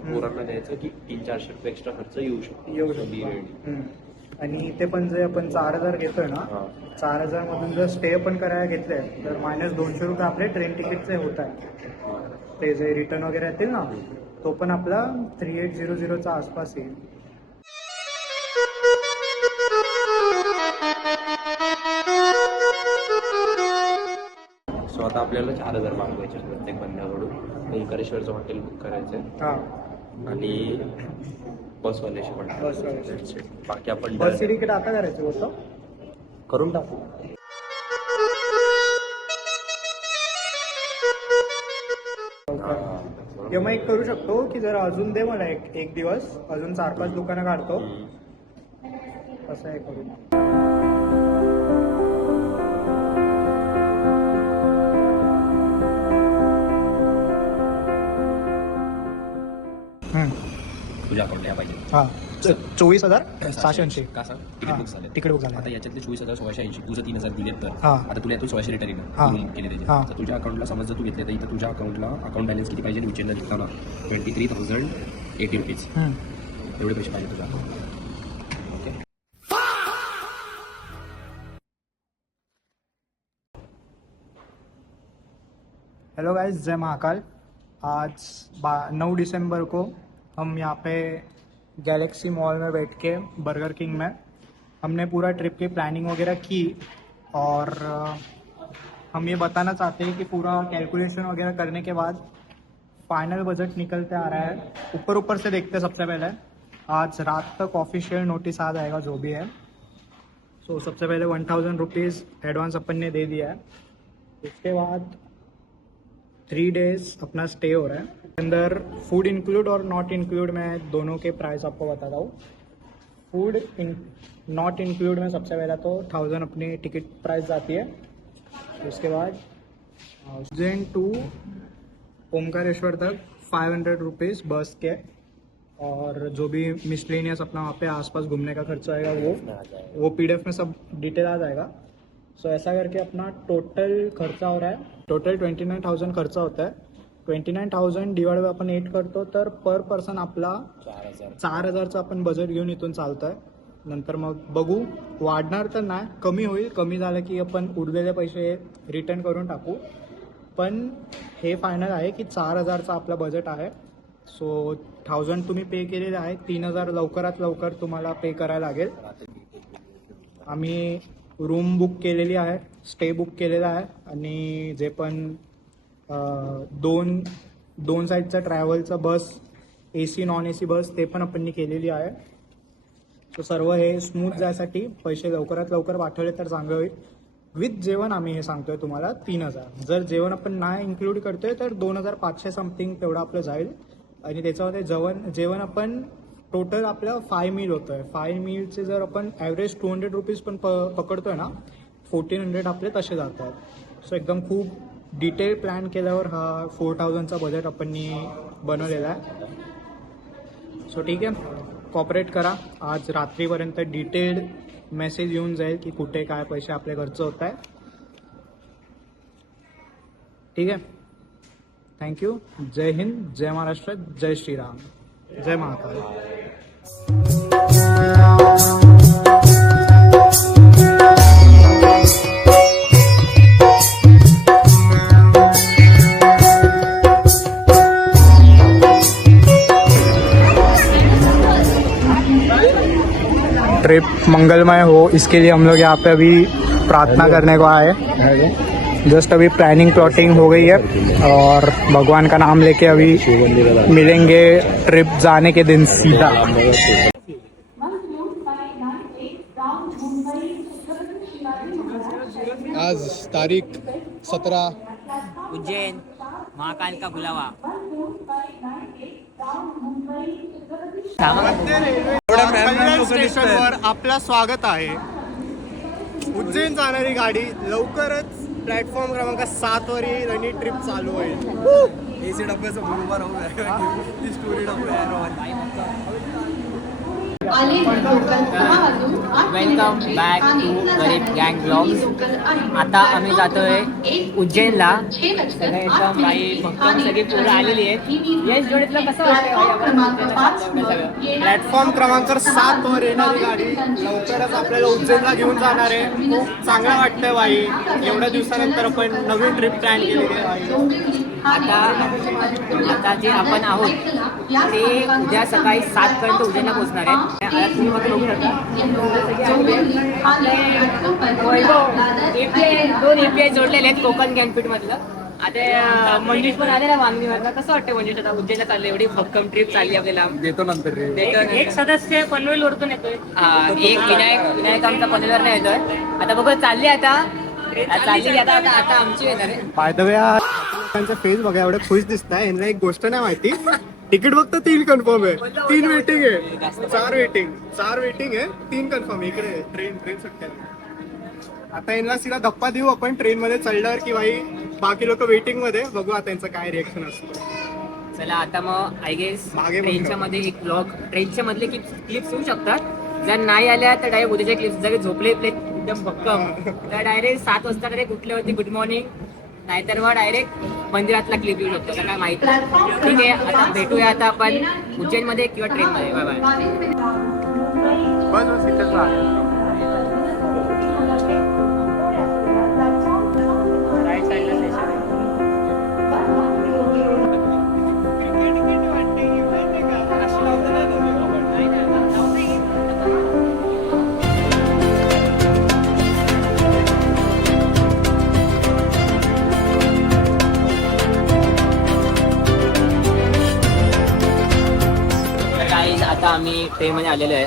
फक्त पोरांना द्यायचं की 300-400 रुपये एक्स्ट्रा खर्च येऊ शकतो. आणि ते पण जे आपण 4000 घेतोय ना, 4000 मधून जर स्टे पण करायला घेतले तर -200 रुपये आपले ट्रेन तिकीटचे होत आहे. ते जे रिटर्न वगैरे येतील ना, तो पण आपला 3800च्या आसपास येईल. सो आता आपल्याला 4000 मागवायचे प्रत्येक बंद्याकडून. ओंकारेश्वरचं हॉटेल बुक करायचं आहे आणि बसवाल्याशी पण बाकी आपण बस तिकीट आता करायचं होतं, करून टाकू. मग एक करू शकतो की जरा अजून दे मला एक दिवस, अजून 4-5 दुकानं काढतो, असं आहे करू. तुझ्या अकाउंट या पाहिजे. हां 24,680 का सांग? तिकीट बुक झाले. तिकीट बुक झाले. आता याच्यातले 24,680 तुझं 3,000 दिलेत तर हां. आता तुला यातून 600 रिटर्न येईल केले त्याचे. तर तुझ्या अकाउंटला समज जर तू घेतले तर इथं तुझ्या अकाउंटला अकाउंट बॅलन्स किती पाहिजे विचारला लिहिला ना 23,080 रुपीज एवढे पैसे पाहिजे तुझा. ओके. हेलो गाइस, जय महाकाल. आज 9 दिसंबर को हम यहाँ पे गैलेक्सी मॉल में बैठ के बर्गर किंग में हमने पूरा ट्रिप की प्लानिंग वगैरह की और हम ये बताना चाहते हैं कि पूरा कैलकुलेशन वगैरह करने के बाद फाइनल बजट निकलते आ रहा है. ऊपर से देखते हैं. सबसे पहले आज रात तक ऑफिशियल नोटिस आ जाएगा जो भी है. सो सबसे पहले 1000 रुपीज़ एडवांस अपन ने दे दिया है. उसके बाद 3 डेज अपना स्टे हो रहा है. अंदर फूड इंक्लूड और नॉट इंक्लूड मैं दोनों के प्राइस आपको बताता हूँ. फूड नॉट इंक्लूड में सबसे पहला तो 1000 अपनी टिकट प्राइस जाती है. उसके बाद उज्जैन टू ओमकारेश्वर तक 500 रुपीज़ बस के, और जो भी मिसलेनियस अपना वहाँ पे आसपास घूमने का खर्चा आएगा वो PDF में सब डिटेल आ जाएगा. सो ऐसा करके अपना टोटल खर्चा हो रहा है. टोटल 29,000 खर्चा होता है. 29,000 डिवाइड बाय आपण 8 करतो तर पर पर्सन आपला 4,000चा आपण बजेट घेऊन इथून चालतो आहे. नंतर मग बघू, वाढणार तर नाही, कमी होईल. कमी झालं की आपण उरलेले पैसे रिटर्न करून टाकू. पण हे फायनल आहे की 4,000चा आपला बजेट आहे. सो 1000 तुम्ही पे केलेले आहे, 3,000 लवकरात लवकर तुम्हाला पे करायला लागेल. आम्ही रूम बुक केलेली आहे, स्टे बुक केलेला आहे आणि जे पण दोन साईडचं ट्रॅव्हलचं बस, AC नॉन AC बस ते पण आपण केलेली आहे. सो सर्व हे स्मूथ जायसाठी पैसे लवकरात लवकर पाठवले तर चांगलं होईल. विथ जेवण आम्ही हे सांगतोय तुम्हाला 3,000. जर जेवण आपण नाही इन्क्लूड करतोय तर 2,500 समथिंग तेवढं आपलं जाईल. आणि त्याच्यामध्ये जेवण आपण टोटल आपलं 5 मील होतं आहे. 5 मीलचे जर आपण ॲव्हरेज 200 रुपीज पण पकडतोय ना, 1400 आपले तसे जात आहेत. सो एकदम खूप डिटेल प्लॅन केल्यावर हा 4000चा बजेट आपण बनवलेला आहे. सो ठीक आहे, कॉपरेट करा. आज रात्रीपर्यंत डिटेल्ड मेसेज येऊन जाईल की कुठे काय पैसे आपले खर्च होत आहे. ठीक आहे, थँक्यू. जय हिंद, जय महाराष्ट्र, जय श्रीराम, जय महाकाल. ट्रिप मंगलमय हो, इसके लिए हम लोग यहाँ पे अभी प्रार्थना करने को आए. जस्ट अभी प्लानिंग प्लॉटिंग हो गई है और भगवान का नाम लेके अभी मिलेंगे ट्रिप जाने के दिन सीधा. आज तारीख 17, उज्जैन महाकाल का बुलावा. स्टेशनवर आपलं स्वागत आहे. उज्जैन जाणारी गाडी लवकरच प्लॅटफॉर्म क्रमांक 7 वर येईल आणि ट्रिप चालू होईल. AC डब्याचं बरोबर राहू ती स्टोरी डब्या आले लोकल 6 वाजून 8 वेलकम बॅक टू गरीब गँग ब्लॉग्स. आता आम्ही जातोय उज्जैनला. सगळे एकदम काही भक्कम सगळी पोरं आलेली आहेत. यश जोडीतलं कसं वाटतं? प्लॅटफॉर्म क्रमांक 7 वर येणारी गाडी लवकरच आपल्याला उज्जैनला घेऊन जाणार आहे. खूप चांगलं वाटतंय बाई, एवढ्या दिवसानंतर आपण नवीन ट्रिप प्लॅन केली आहे. आता जे आपण आहोत ते उद्या सकाळी 7 पर्यंत उज्जैनला पोहोचणार आहे. आता तुम्ही मग बघू शकता दोन API जोडलेले आहेत कोकण ज्ञानपीठ मधलं. आता मंजुष पण आले ना वांगणीवरनं. कसं वाटतं मंजुष आता उज्जैनला चाललं? एवढी भक्कम ट्रिप चालली आपल्याला. देतो नंतर एक सदस्य पनवेलवरतून येतोय. एक विनायक आमचा पनवेलवर येतोय. आता बघू चालली आता आमची येणार आहे. बाय द वे त्यांचा फेस बघा, एवढे खुश दिसत आहे. यांना एक गोष्ट नाही माहिती, तिकीट फक्त 3 कन्फर्म आहे, 3 वेटिंग आहे, 4 वेटिंग आहे, 3 कन्फर्म. इकडे ट्रेन सुटते. आता यांना सीधा धप्पा देऊ आपण ट्रेन मध्ये चढल्यावर की भाई बाकी लोक वेटिंग मध्ये. बघू आता यांचं काय रिएक्शन असतं. चला आता मग आय गेस मागे ट्रेनच्या मध्ये एक ब्लॉग ट्रेनच्या मधले क्लिप्स येऊ शकतात. जर नाही आल्या तर डायरेक्ट उद्याच्या क्लिप्स. जर झोपले एकदम भक्कम तर डायरेक्ट 7 वाजता डायरेक्ट उठल्यावरती गुड मॉर्निंग, नाहीतर मग डायरेक्ट मंदिरातला क्लिप येऊ शकतो. काय माहिती. ठीक आहे, आता भेटूया आता आपण उज्जैनमध्ये किंवा ट्रेनमध्ये. Bye bye. बस इथेच राहा. आता आम्ही ट्रेनमध्ये आलेलो आहे.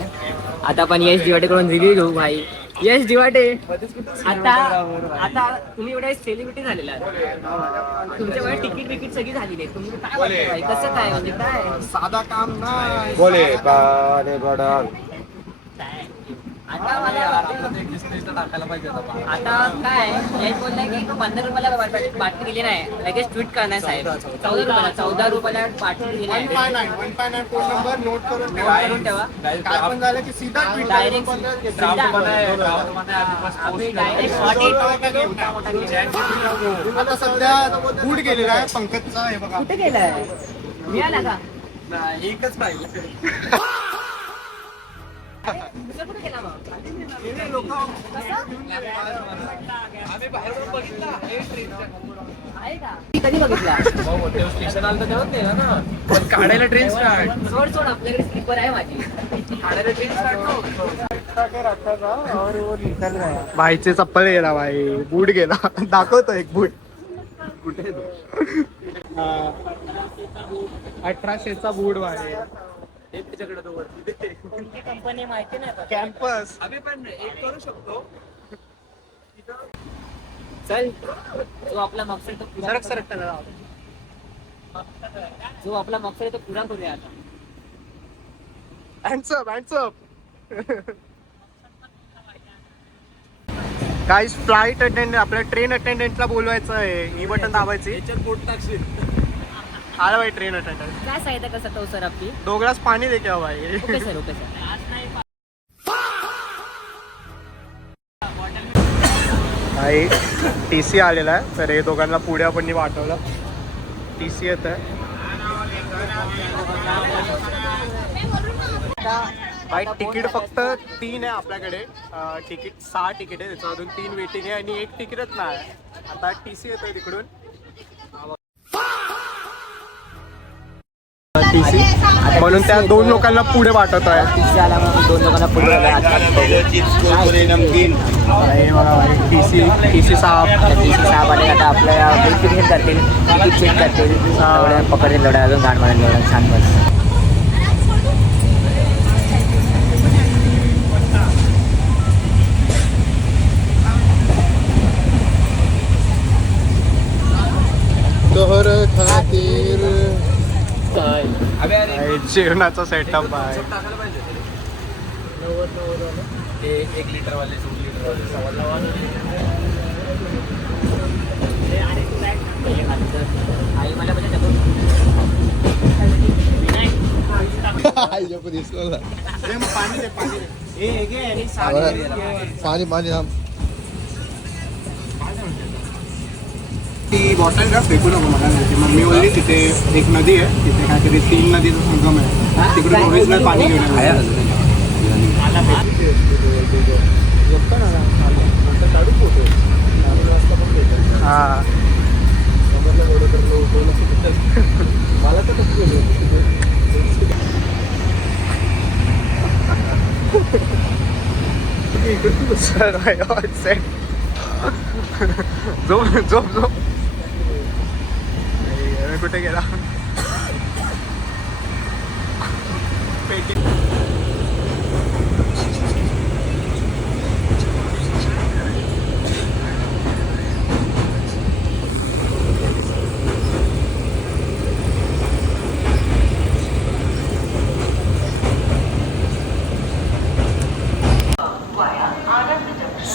आता आपण यश दिवाटेकडून रिव्ह्यू घेऊ. भाई यश दिवाटे, आता तुम्ही एवढे सेलिब्रिटी झालेला आहात, तुमच्याकडे तिकीट सगळी झालेली आहे. तुम्ही काय वाटतं? कसं काय म्हणजे काय साधा काम नाही. बोले बारे बडा. आता काय यश बोललाय की 15 रुपयाला बाटली दिली नाही, लगेच ट्विट करणार साहेब. 14 रुपयाला बाटली दिली नाही. 159 फोन नंबर नोट करून ठेवा. काय पण झालं की सीधा ट्विट डायरेक्ट आता सध्या बूट गेलेला आहे पंकजचा. हे बघा कुठे गेलाय? मिळाला का? एकच राहिलं. कुठे गेला मग? आहे का? कधी बघितला? स्टेशन आलं तर तेव्हाच नाही ना. काढायला ट्रेन स्टार्ट. सोड आपल्याकडे स्लीपर आहे माझी. काढायला ट्रेन स्टार्ट. भाईचे चप्पल गेला, भाई बूट गेला. दाखवतो एक बूट. कुठे 1800चा बूट भाई. त्याच्याकडे तो वरती कोणती कंपनी माहिती नाही का? कॅम्पस. आम्ही पण एक करू शकतो. चल, जो आपला मकसद तो पुरा जो आपला मकसद आहे तो पुरा करूया आता. हँड्सअप. गाईस फ्लाईट अटेंडंट, आपल्या ट्रेन अटेंडंटला बोलवायचं आहे. ही बटन दाबायची. याच्यात बोट टाकशील. आला भाई ट्रेन अटेंडंट. काय सांगितलं कसं तो सर आपली? 2 ग्लास पाणी दे क्या भाई. Okay sir. भाई TC आलेला आहे, तर हे दोघांना पुढे आपण वाटवलं. TC येत आहे. भाई तिकीट फक्त 3 आहे आपल्याकडे. तिकीट 6 तिकीट आहे, त्याचं अजून 3 वेटिंग आहे आणि 1 तिकीटच नाही. आता TC येतोय तिकडून. TC म्हणून त्या 2 लोकांना पुढे पाठवत आहे. TC आला म्हणून 2 लोकांना पुढे TC साहेब आले. आता आपल्याला चेक करतील, तिकीट चेक करतील, पकडतील लढा अजून गाण मारेल लढा. छान बस. तोहर खातीर जेवणाचा सेटअप आहे. ते 1 लिटर वाले 2 लिटर वाले आई मला पाणी दे. पाणी पाणी थांब. ती बॉटल का फेकू नको मला नाही. मम्मी बोलली तिथे एक नदी आहे, तिथे काहीतरी 3 नदीचा संगम आहे, तिकडे ओरिजिनल पाणी घेऊन आहे ये. अजून. हा सर झोप झोप झोप. कुठे गेला?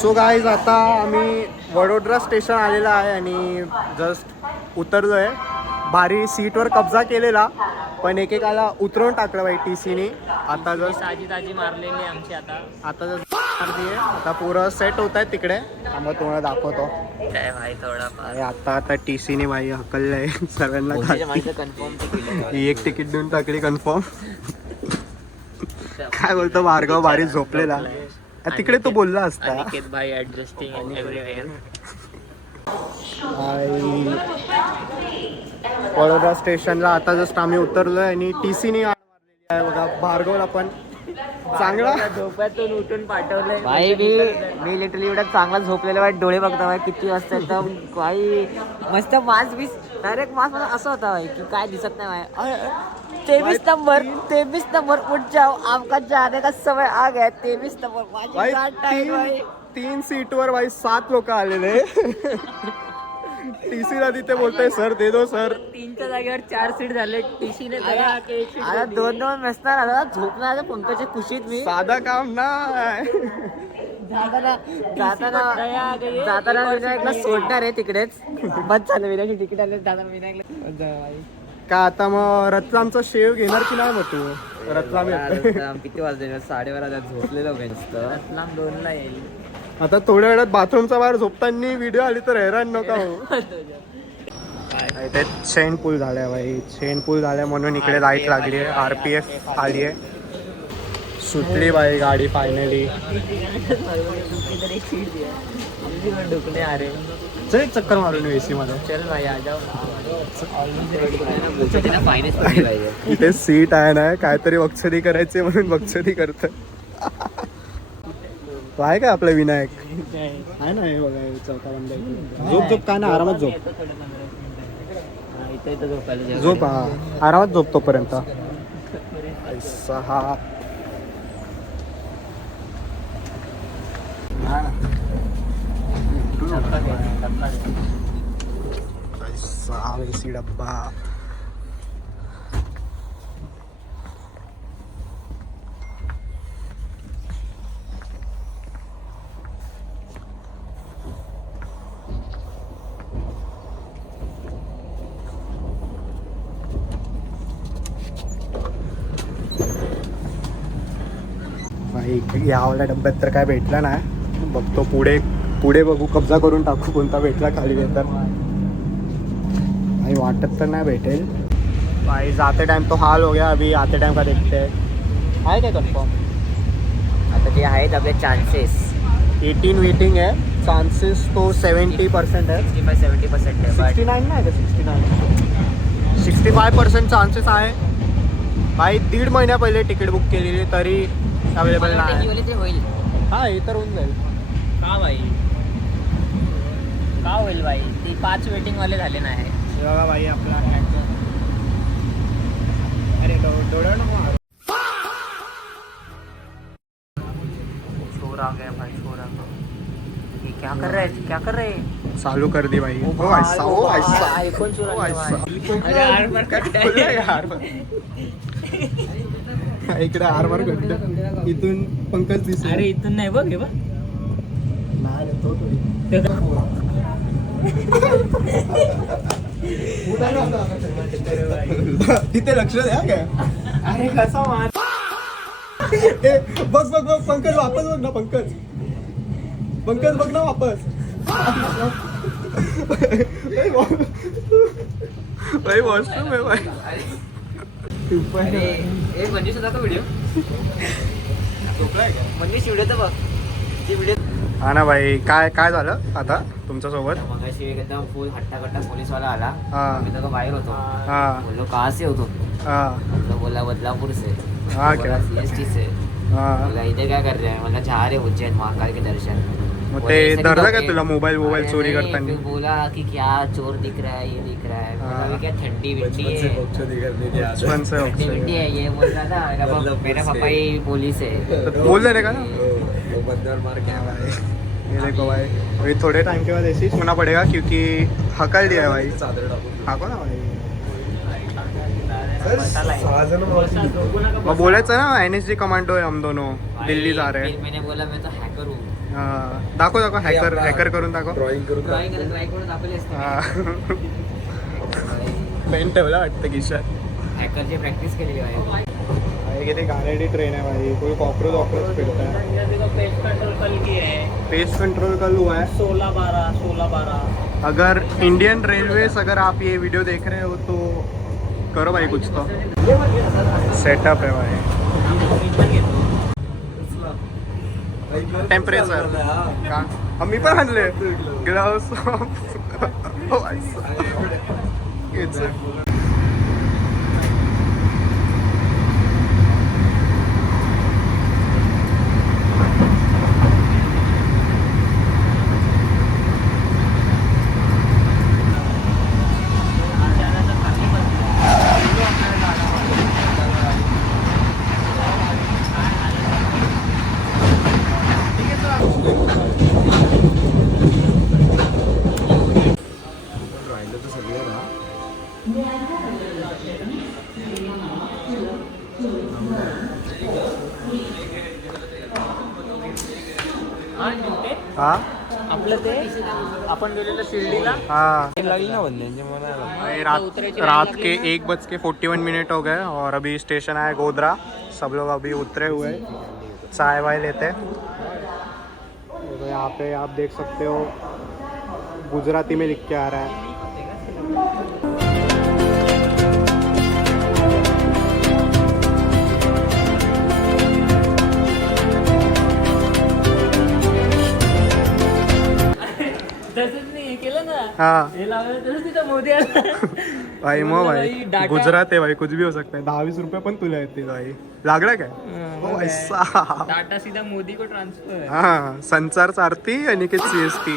सो गाईज आता आम्ही वडोदरा स्टेशन आलेला आहे आणि जस्ट उतरलो आहे. भारी सीटवर कब्जा केलेला पण एकेकाला उतरवून टाकलं बाई टीसीने. आता जस्ट ताजी मारलेली आमची आता जस्ट मारली आहे. आता पुरं सेट होत आहे तिकडे. मग तुम्हाला दाखवतो. काय भाई थोडा अरे आता टीसीने बाई हकललंय सर्वांना खाली. कन्फर्म ही एक तिकीट देऊन टाकली कन्फर्म. काय बोलतो भार्गव भारी झोपलेला. तिकडे तो बोलला असता. अनिकेत भाई ऍडजस्टिंग एव्हरीवेअर. वडोदरा स्टेशनला आता जस्ट आम्ही उतरलोय आणि टीसीने मारलेली आहे बघा. भार्गवला पण चांगला झोप्यातून उठून पाठवलंय भाई. मी लिटरली एवढा चांगला झोपलेला भाई. डोळे बघता भाई किती वाजता एकदम भाई मस्त मास बीस डायरेक्ट मास मला असं होता भाई की काय दिसत नाही भाई. 23 नंबर उठ जाओ आपका जाने का समय आ गया. 23 नंबर माझी गाठ टाईट भाई. 3 सीटवर भाई 7 लोक आलेले. टीसीला तिथे बोलतोय सर दे दो सर. 3च्या जागेवर 4 सीट झाले. टीसीने आता 2 नसणार. आता झोपणार पंकजच्या खुशीत मी. साधा काम नाही. जाताना विनायकला सोडणार आहे तिकडेच. बस झालं विनायकची तिकीट आले. जाताना विनायकला का आता मग रतलामचा शेव घेणार की नाही मग तू? रतलाम किती वाजले? 12:30 झोपलेलो रतलाम 2ला येईल. आता थोड्या वेळात बाथरूमचा बाहेर झोपताना व्हिडिओ आली तर हैराण नका हो. इथे चेन पूल झालाय भाई. चेन पूल झालाय म्हणून इकडे लाईट लागली आहे. RPF आली आहे. सुटली बाई गाडी फायनली. ढुकणे अरे चल एक चक्कर मारून AC मध्ये. चल भाई आ जाओ. फायनेच पडली पाहिजे. इथे सीट आहे ना काहीतरी बक्षरी करायचे म्हणून बक्षरी करत. आहे का आपला विनायक? आहे ना हे बघा चौथा बंद. झोप झोप काय ना आरामात झोप. झोप हा आरामात झोप तोपर्यंत. सहा AC डब्बा. यावाल्या डब्यात तर काय भेटलं नाही. बघतो पुढे बघू. कब्जा करून टाकू कोणता भेटला खाली तर. भाई वाटत तर नाही भेटेल भाई. जाते टाइम तो हाल हो गया. अभी आते टाइम का देखते आहे काय कन्फर्म. आता ते आहेत आपले चान्सेस. 18 वेटिंग आहे. चान्सेस तो 70% आहे. 65-70% आहे. 69 नाही का? 65% चान्सेस आहे भाई. 1.5 महिन्या पहिले तिकीट बुक केलेली तरी अवेलेबल नाही. ते होईल हा हे तर होऊन जाईल. का भाई का होईल भाई? ते 5 वेटिंग वाले झाले नाही. बघा भाई आपला अरे डोळा नको. छोर आ गया भाई. छोर आ गया. ये क्या कर रहे हैं? चालू कर दी भाई. हो ऐसा हो ऐसा आयफोन चोरा हो ऐसा. अरे आरमार इकडे आरमार भेटलं. इथून पंकज दिसला. अरे इथून नाही बघ. हे बघ तिथे लक्ष द्या काय. अरे कसा बघ बघ बघ पंकज वापस बघ ना पंकज बघ ना वापस भाई वॉशरूम है भाई मनीष होता का व्हिडिओ मनीष व्हिडिओ तर बघ ती व्हिडिओ हा ना भाई काय काय झालं आता तुमच्या सोबत मगाशी एकदम फुल हट्टाकट्टा पोलीसवाला आला हा. मी तर बाहेर होतो हा बोललो कहाँ से हो तुम हा तो बोला बदलापुर से हाँ, क्या? CST से हा बोला इधर क्या कर रहे हैं मतलब जा रहे उज्जैन महाकाल के दर्शन मग बोला, ते ऐसे धरलं नहीं का तो तुला मोबाईल अरे चोरी नहीं, करताना फिर बोला कि क्या चोर दिख रहा है ये दिख रहा है बोला, हाँ। अभी क्या ठंडी विंडी है बचपन से ठंडी विंडी है ये बोल रहा था मेरा पापा ही पुलिस है तो बोल देने का ना ये देखो भाई अभी थोड़े टाइम के बाद ऐसे ही सोना पड़ेगा क्योंकि हकल दिया है भाई हाको ना भाई मग बोलायचं ना NSG कमांडो आहे हम दोनों दिल्ली जा रहे फिर मैंने बोला मैं तो हैकर हूँ हैं दाखव हॅकर करून दाखव ड्रॉइंग ट्राय करून दाखवली असते पेन ठेवला वाटतं खिशात हॅकरची प्रॅक्टिस केलेली आहे भाई किती गारेडी ट्रेन है भाई कोई कॉकरोच फिरता है पेस्ट कंट्रोल कल की है पेस कंट्रोल कल हुआ है 16-12 अगर इंडियन रेलवेज अगर आप ये वीडियो देख रहे हो तो करो भाई कुछ तो सेटअप है भाई टेम्परेचर मी पण आणले ग्लाव्स हा आपलं ते आपण गेलेलं शिर्डीला हाँ लागली ना बंद रात के 1:41 हो गए और अभी स्टेशन आया गोधरा सब लोग अभी उतरे हुए हैं चाय वाय लेते तो यहाँ पे आप देख सकते हो गुजराती में लिख के आ रहा है तसंच नाही केलं ना हाँ हे लागलं तसंच तिथं मोदी आला भाई मग भाई डाटा- गुजरात है भाई कुछ भी हो सकता है 10-20 रुपये पण तुला येतील भाई लागला काय ओ ऐसा डाटा सीधा मोदी को ट्रान्सफर हाँ संचार सारथी अनिकेत CST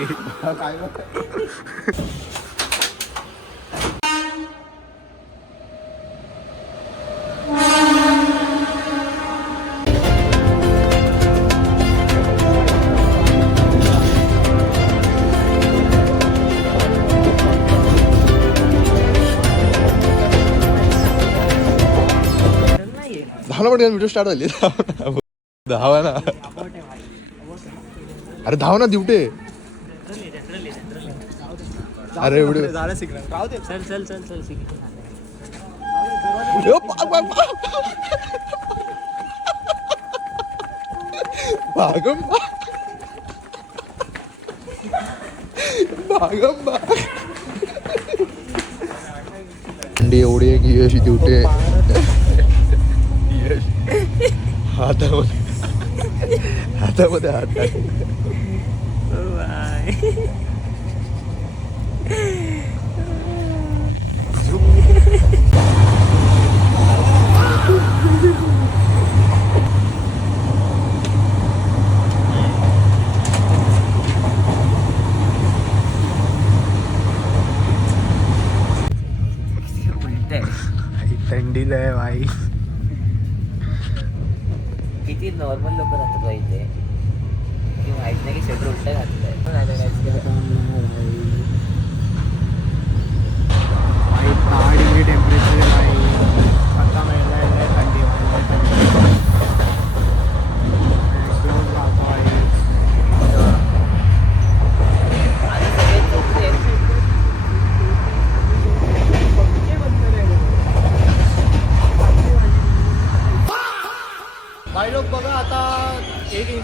धावना पण व्हिडिओ स्टार्ट झाली धावा ना अरे धाव ना दिवटे अरे व्हिडिओ झालं सिग्नल राहू दे चल चल चल चल भागम थंडी एवढी आहे की यश दिवटे यश हातामध्ये हात टाक. थंडीला आहे भाई किती नॉर्मल लोक राहतात बाई इथे की माहित नाही की शेटर उलट घातलंय भाई 10 डिग्री टेम्परेचर आहे भाई आता महिला थंडी भाई लोग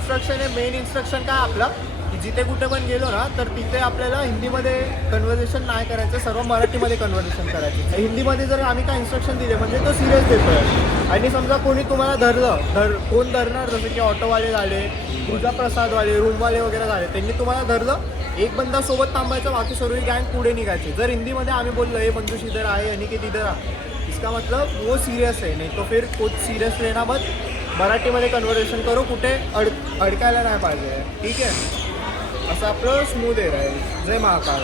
इन्स्ट्रक्शन आहे, मेन इन्स्ट्रक्शन काय आपला की जिथे कुठे पण गेलो ना तर तिथे आपल्याला हिंदीमध्ये कन्व्हर्सेशन नाही करायचं, सर्व मराठीमध्ये कन्व्हर्सेशन करायचं. हिंदीमध्ये जर आम्ही काय इन्स्ट्रक्शन दिले म्हणजे तो सिरियस देतोय. आणि समजा कोणी तुम्हाला कोण धरणार, जसं की ऑटोवाले झाले, पूजा प्रसादवाले, रूमवाले वगैरे झाले, त्यांनी तुम्हाला धरलं, एक बंदा सोबत थांबायचं, बाकी सर्व गँग पुढे निघायचे. जर हिंदीमध्ये आम्ही बोललो हे मंजुष इधर आहे, अनिकेत इधर आहे, इसका मतलब वो सीरियस है, नहीं तो फिर कुछ सीरियस लेना मत. मराठीमध्ये कन्व्हर्सेशन करू, कुठे अडकायला नाही पाहिजे. ठीक आहे, असं आपलं स्मूथ एअर आहे. जय महाकाल.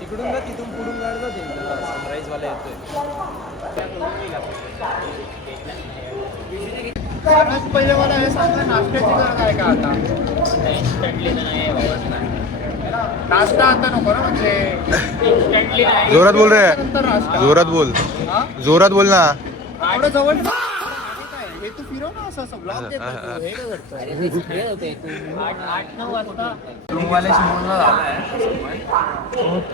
तिकडून ना तिथून पुढून गाडलं ते सनराईजवाला येतोय. सगळ्यात पहिले मला हे सांगा, नाश्त्याची गरज आहे का आता? नाश्ता आता नको ना, म्हणजे जोरात बोल रे, नंतर नाश्ता. जोरात बोल, हा? जोरात बोल ना. एवढं जवळ हे तू फिरव ना, असं असं ब्लॉग देतो तू. हे काय करतोय? अरे ते सगळे होते तू 8-9 वाजता. रूमवाले शिमोनला झालाय.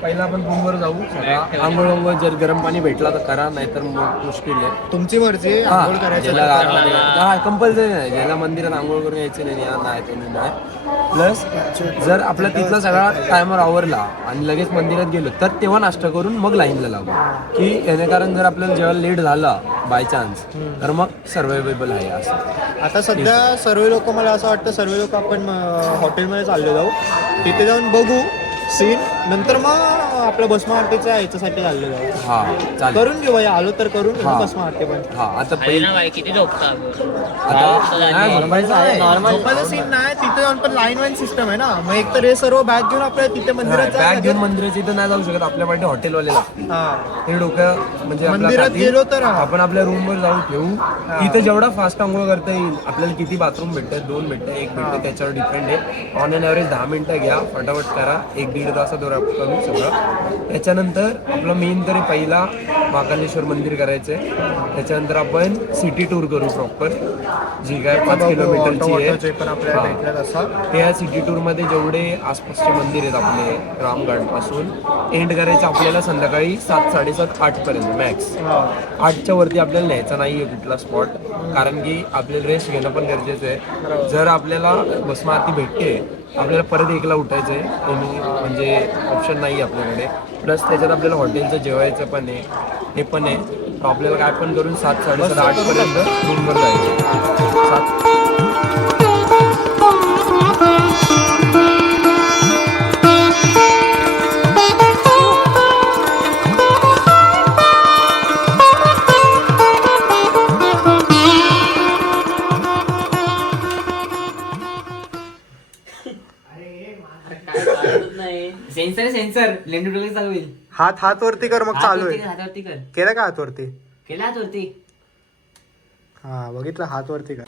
पहिला आपण रूमवर जाऊ, आंघोळ जर गरम पाणी भेटला तर करा, नाहीतर मग मुश्किल आहे. तुमची मर्जी, आंघोळ करायचं कंपल्सरी नाही, ज्याला मंदिरात आंघोळ करून यायचे नाही तो नाही. प्लस जर आपला तिथला सगळा टायमर आवरला आणि लगेच मंदिरात गेलो तर तेव्हा नाश्ता करून मग लाईनला लागू, की येणे कारण जर आपल्याला जेव्हा लेट झाला बाय चान्स तर मग सर्वायवेबल आहे असं. आता सध्या सर्व लोक, मला असं वाटतं सर्व लोक आपण हॉटेलमध्ये चालले जाऊ, तिथे जाऊन बघू सीन, नंतर मग आपल्या भस्म आरतीच्या याच्यासाठी चालले जाऊ. हा चालेल, करून घेऊ भाई, आलो तर करून हा. भस्म आरती पण. हा आता पहिलं किती झोपता झोपायचं सीन नाही, तिथे जाऊन पण लाईन वाईन सिस्टम आहे ना, मग एक तर हे सर्व बॅग घेऊन आपल्याला तिथे मंदिरात बॅग जायला घेऊन लागेल. मंदिराच्या इथं नाही जाऊ शकत, आपल्या पाठी हॉटेलवाल्याला हा. हे डोकं म्हणजे आपल्या मंदिरात खातील. गेलो तर आपण आपल्या रूमवर जाऊ ठेवू, तिथे जेवढा फास्ट आंघोळ करता येईल, आपल्याला किती बाथरूम भेटतात, 2 भेटतं, 1 भेटतं, त्याच्यावर डिपेंड आहे. ऑन अँड ॲव्हरेज 10 मिनिटं घ्या, फटाफट करा, 1-1.5 तासात करू सगळं. त्याच्यानंतर आपलं मेन तरी पहिला महाकालेश्वर मंदिर करायचंय, त्याच्यानंतर आपण सिटी टूर करू प्रॉपर, जी काय 5 किलोमीटरची आहे. पण आपल्याला भेटलं असं. त्या सिटी टूरमध्ये जेवढे आसपासचे मंदिर आहेत आपले रामगड पासून एंड करायचं आपल्याला संध्याकाळी 7-7:30 8 मॅक्स. 8च्या वरती आपल्याला न्यायचा नाही आहे कुठला स्पॉट, कारण की आपल्याला रेस्ट घेणं पण गरजेचं आहे. जर आपल्याला भस्म आरती भेटते, आपल्याला परत एकला उठायचं आहे, म्हणजे ऑप्शन नाही आहे आपल्याकडे. प्लस त्याच्यात आपल्याला हॉटेलचं जेवायचं पण आहे, हे पण आहे. तर आपल्याला काय पण करून 7-7:30 8पर्यंत रूमवर जायचं. 7 सेन्सर लेंडू डोळे चालू होईल. हात वरती कर, मग चालू आहे. हातावरती कर. केलं का हात वरती? केला हातावरती. हा बघितलं, हात वरती कर.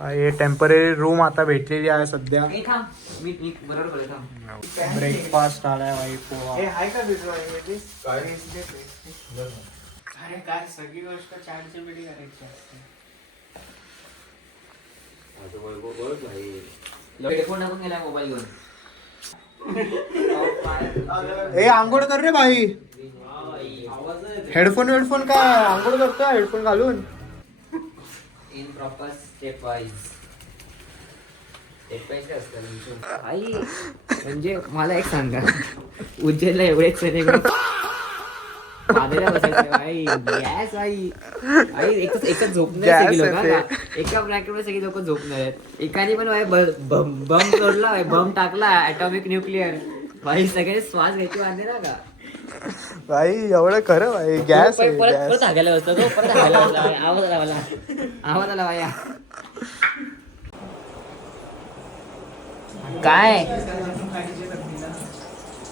हे टेम्पररी रूम आता भेटलेली आहे सध्या. ए, थांब. मी बरोबर बोलतो, थांब. ब्रेकफास्ट आलाय भाई, पोहा. अरे काय सगळी गोष्ट चॅटजीपीटी करायची असते. हेडफोन टाकून गेला मोबाईल घेऊन. ए आंघोळ कर रे भाई. हेडफोन काय आंघोळ करतो हेडफोन घालून. इन प्रॉपर स्टेप वाईज असतात. आई म्हणजे मला एक सांगा, उज्जैनला एवढे गॅस आई एकच झोपणार सगळी लोक, एका ब्रॅकेटमध्ये सगळी लोक झोपणार आहेत. एकाने पण बम तोडला, बम टाकला, ॲटॉमिक न्यूक्लिअर. भाई सगळे श्वास घ्यायची वांदे ना का भाई, एवढं खरं भाई. गॅस परत हागायला बसतो तो, परत हागायला बसला. आवाज आला भाई. काय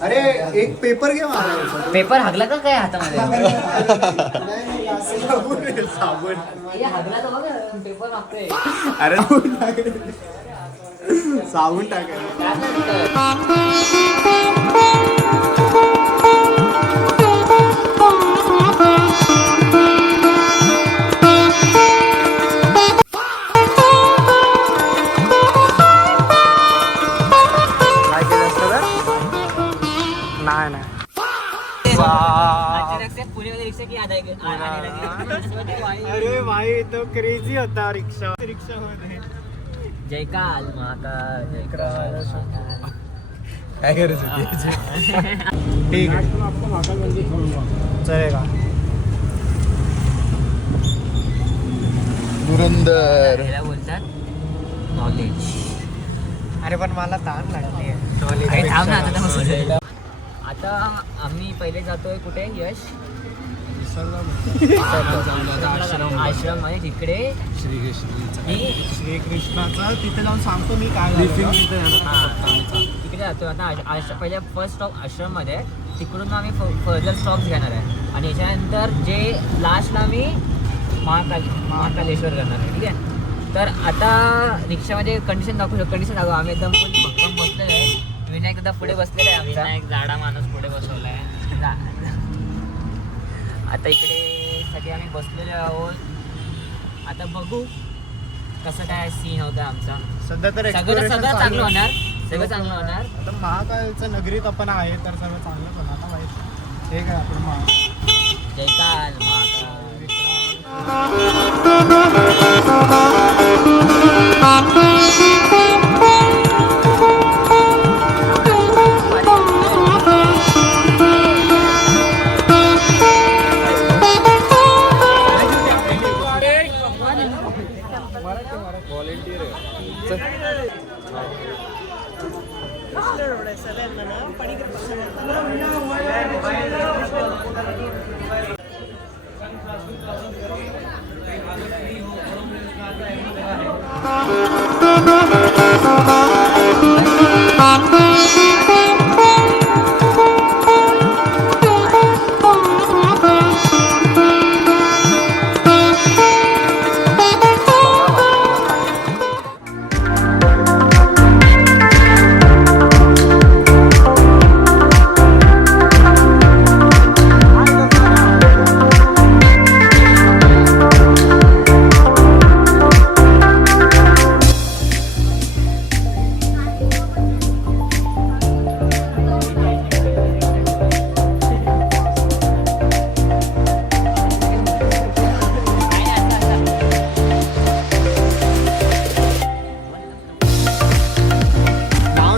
अरे एक पेपर घे मला. पेपर हागला का काय हातामध्ये? साबण. हे हागला तर बघ, पेपर मागतोय. अरे साबून टाकायला. अचानक से पुणे वाली रिक्शा की याद आई. अरे भाई तो क्रेझी होता रिक्षामध्ये. जयकाल महाकाल जयकाल महाकाल. काय गरज होती ठीक आहे चलेगा. धुरंदर. त्याला बोलतात नॉलेज. अरे पण मला ताण लागते अरे थांब ना आता बसून. आता आम्ही पहिले जातोय कुठे यश आश्रम आहे तिकडे श्रीकृष्णाचा. तिथे जाऊन सांगतो मी काय तिकडे जातो आता. पहिले फर्स्ट स्टॉप आश्रम मध्ये तिकडून आम्ही फर्दर स्टॉप घेणार आहे आणि याच्यानंतर जे लास्टला आम्ही महाकालेश्वर करणार आहे. ठीक आहे. तर आता रिक्षामध्ये कंडिशन दाखवू आम्ही एकदम फुल भक्कम बसलेलो आहे. विनायक एकदा पुढे बसलेला आहे आमचा. एक जाडा माणूस पुढे बसवलाय. आता इकडे सगळे आम्ही बसलेलो आहोत. आता बघू कसं काय सीन होता आमचा. सध्या तर सगळं चांगलं होणार. सगळं चांगलं होणार. आता महाकालच्या नगरीत आपण आहे तर सगळं चांगलं होणार ना माहिती. ठीक आहे आपण जयकाल महाकाल.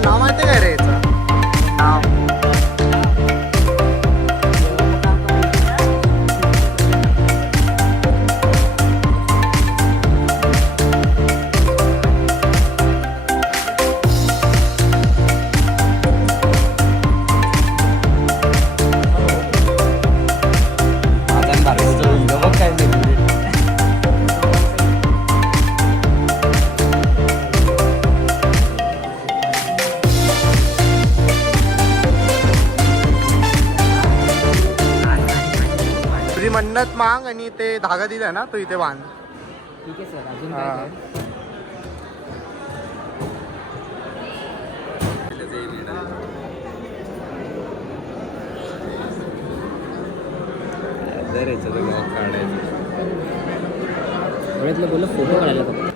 नाव माहिती काय रे याचं नाव. तुझी मन्नत मांग आणि ते धागा दिला ना तो इथे बांध. ठीक आहे सर. अजून हा. काय बोललं फोटो काढायला फक्त.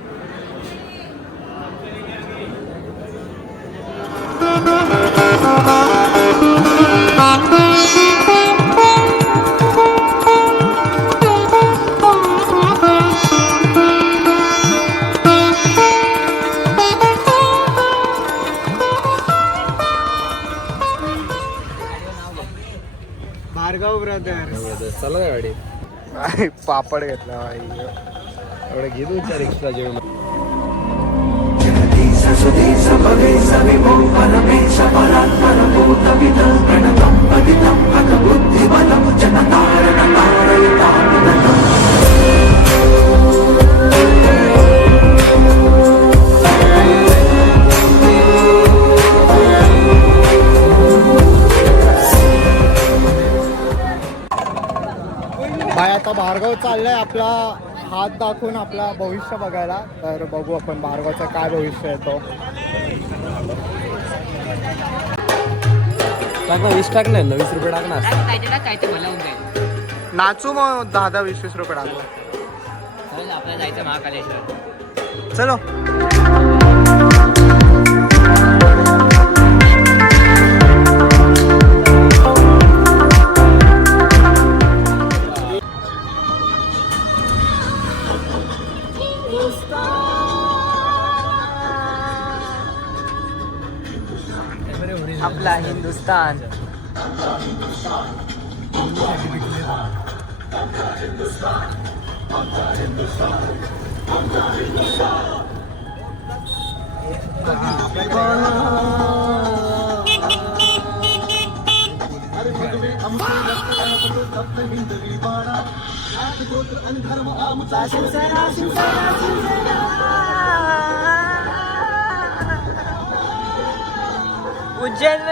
भार्गव ब्रदर्स. चला गाडी पापड घेतला भाई. एवढं घेतो विचार एक्स्ट्रा जेवण. भाई आता भार्गव चाललाय आपला हात दाखवून आपला भविष्य बघायला. तर बघू आपण भार्गवचं काय भविष्य येतो. टाक ना 20 टाक ना 20 रुपये टाक ना. काय ते मला होऊन जाईल. नाचू मग 10-20 रुपये टाकू. चल आपल्याला जायचं महाकालेश्वर. चलो. आपला हिंदुस्तान. उज्जैन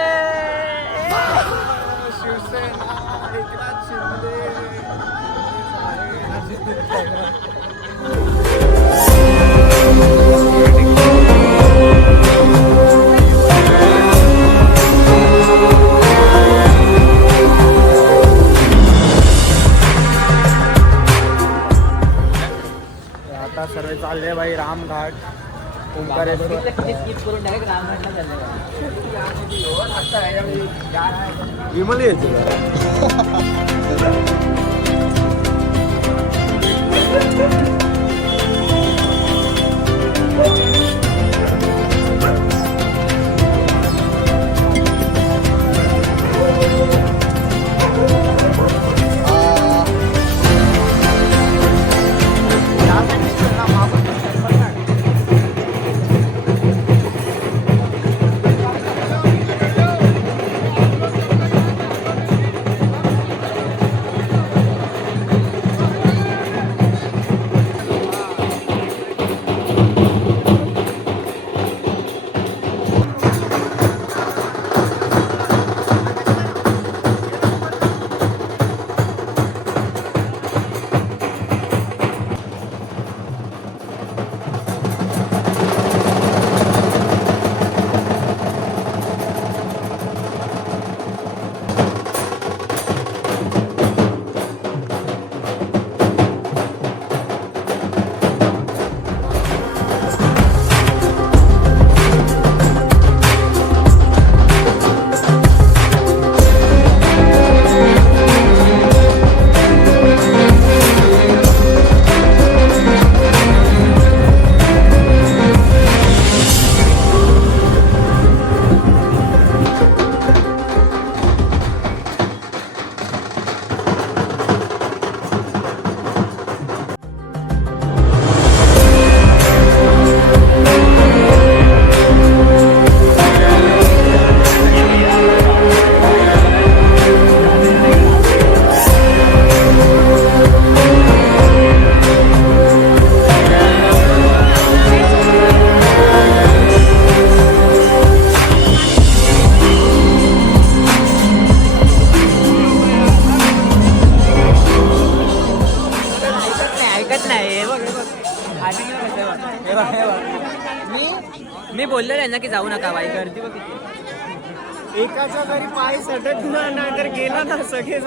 आता सर्व चालले भाई रामघाट ओंकारेश्वर. स्किप करून डायरेक्ट रामघाटला चालले. विमल यायची मी बोललो त्यांना की जाऊ नका बाई, गर्दी बघ किती. एकाच्या घरी पाय सटकला नाही तर गेला ना सगळे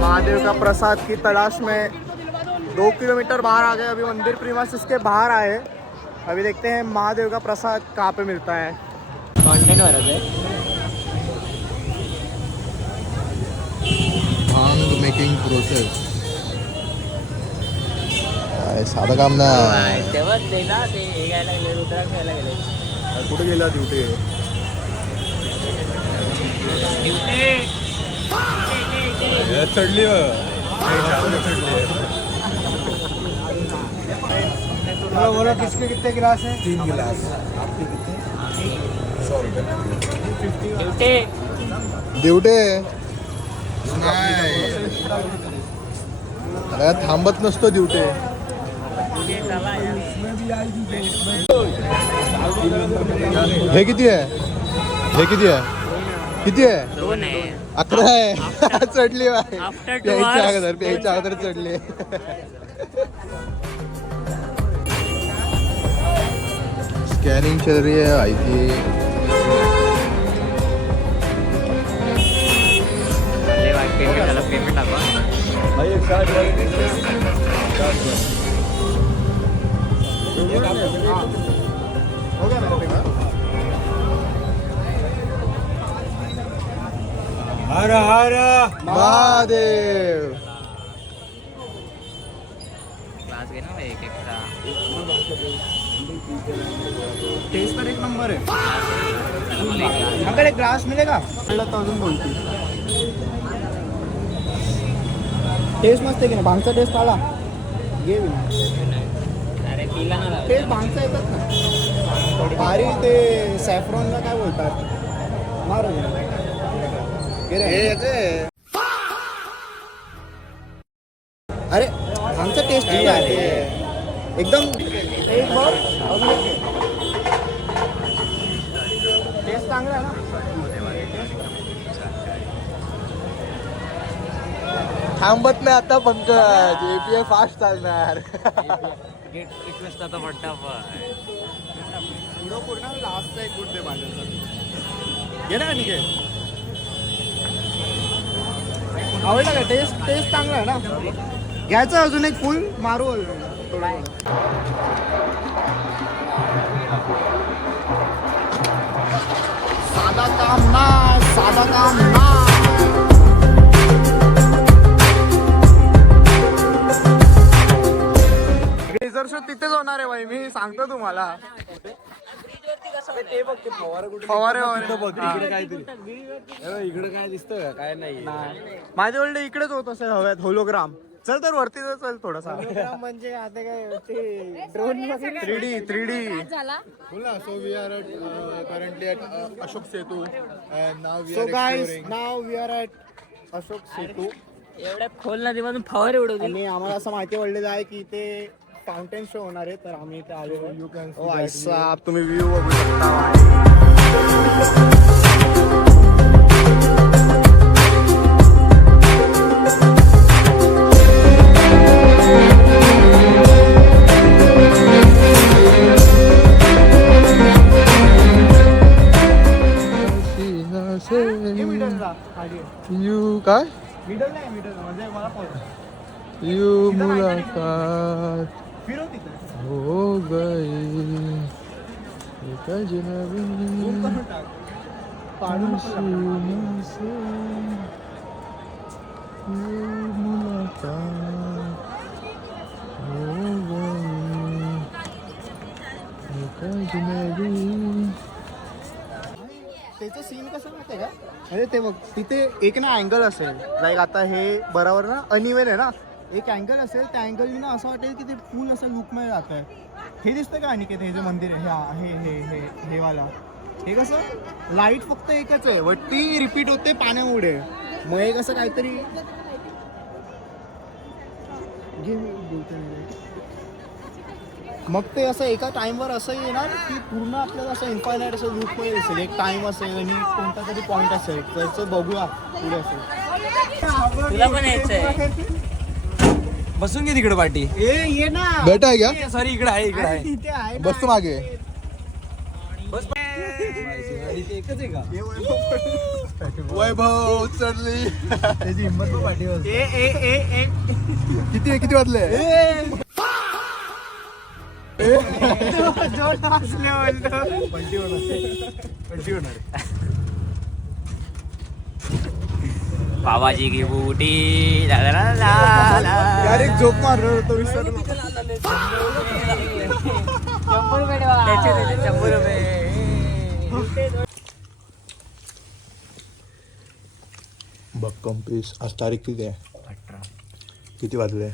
महादेव का प्रसाद की तलाश में 2 किलोमीटर बाहर आ गए. अभी मंदिर प्रीमाइसेस के बाहर आए. अभी देखते हैं महादेव का प्रसाद कहाँ पे मिलता है. कॉन्टेंट वरच आहे. भांग मेकिंग प्रोसेस साधं काम ना. तेव्हाच ते ना ते हे घ्यायला गेले, रुद्राक्ष घ्यायला गेले. कुठे गेला ड्युटी? चढली बोलो किसके कितने गिलास हैं? 3 गिलास. आपके कितने? 100 रुपये. देवटे अरे थांबत नसतो ड्युटे. हे किती आहे? हे किती आहे? किती आहे? 2 आहे. 11 आहे. चढली बाय. After 2 प्यायच्या hours. अगोदर प्यायच्या अगोदर चढली. स्कॅनिंग चल रही है आई थी. पेमेंट झालं, पेमेंट दाखवा. हो गया मेरे पे हर हर महादेव. क्लास घे ना एक एक्स्ट्रा. टेस्ट तर एक नंबर आहे. आपल्याकडे ग्लास मिळेगा आपल्याला तर अजून बोलती. टेस्ट मस्त आहे की नाही? भांगचा टेस्ट आला घे अरे पिला ना टेस्ट भांगचा येतात ना भारी. ते सॅफ्रॉनला काय बोलतात मार अरे भांगचा टेस्ट एकदम टेस्ट चांगला आहे ना. थांबत नाही आता पंकज. एपीआय फास्ट चालणार. रिक्वेस्ट आता फटाफट. पुढं पूर्ण लास्टचा एक गुड दे माझ्यासाठी. घे ना निघे. आवडला का टेस्ट? टेस्ट चांगला आहे ना. घ्यायचं अजून एक फुल मारू थोडं. साधा काम ना, साधा काम ना. लेझर शो तिथेच होणार आहे बाई, मी सांगतो तुम्हाला. फवारे इकडे काय दिसतं का? काय नाही. माझ्या वडील इकडेच होत असेल हव्यात. होलोग्राम चल तर वरती चल थोडासा. म्हणजे आता काय ते drone 3D So we are at currently at Ashok Setu and now we so are guys exploring. Now we are at Ashok Setu. एवढ्या खोल नदी मधून फवारे उडवली. आणि आम्हाला असं माहिती पडलेलं आहे की ते फाउंटेन शो होणार आहे, तर आम्ही इथे आलेलो. You can see O that I view. साहब, तुम्ही व्ह्यू बघू शकता. You काय? मिडल नाही, मिडल म्हणजे मला You मुलाकात फिरव तिथे. हो गई एक अजनबी पाडून सीने से ये मुलाकात हो गई एक अजनबी. त्याचं सीन कसं माहिती का? अरे ते बघ तिथे एक ना अँगल असेल, लाईक आता हे बरोबर ना अनइवन आहे ना, एक अँगल असेल, त्या अँगलनी ना असं वाटेल की ते फुल असं लुकमध्ये जात आहे. हे दिसतं का अनिकेत? हे जे मंदिर आहे हे हे हे हे वाला, हे कसं लाईट फक्त एकच आहे बट ती रिपीट होते पाण्यामुळे. मग हे कसं काहीतरी मग ते असं एका टाइमवर असं येणार की पूर्ण आपल्याला असं इन्फायनाईट असं लूपमध्ये दिसेल. एक टाइम असेल आणि कोणता तरी पॉईंट असेल, त्याचं बघूया पुढे असेल. तुला पण यायचंय. बसून घे तिकडे पाठी. ये ना बेटा आहे का? सॉरी इकडे आहे, इकडे आहे. तिथे आहे ना. बसतो मागे. बस एकच आहे का? वैभव चढली. त्याची हिंमत पण पाठीवर. किती वाजले? जोर हसले बोलतो. पलटी होणार. बाबाजी की बूटी ला ला ला ला ला. यार एक झोप मारलो होतो, विसरलो. 100 रुपये ठेवा. 100 रुपये. भक्कम पीस. आज तारीख किती आहे? 18. किती वाजले?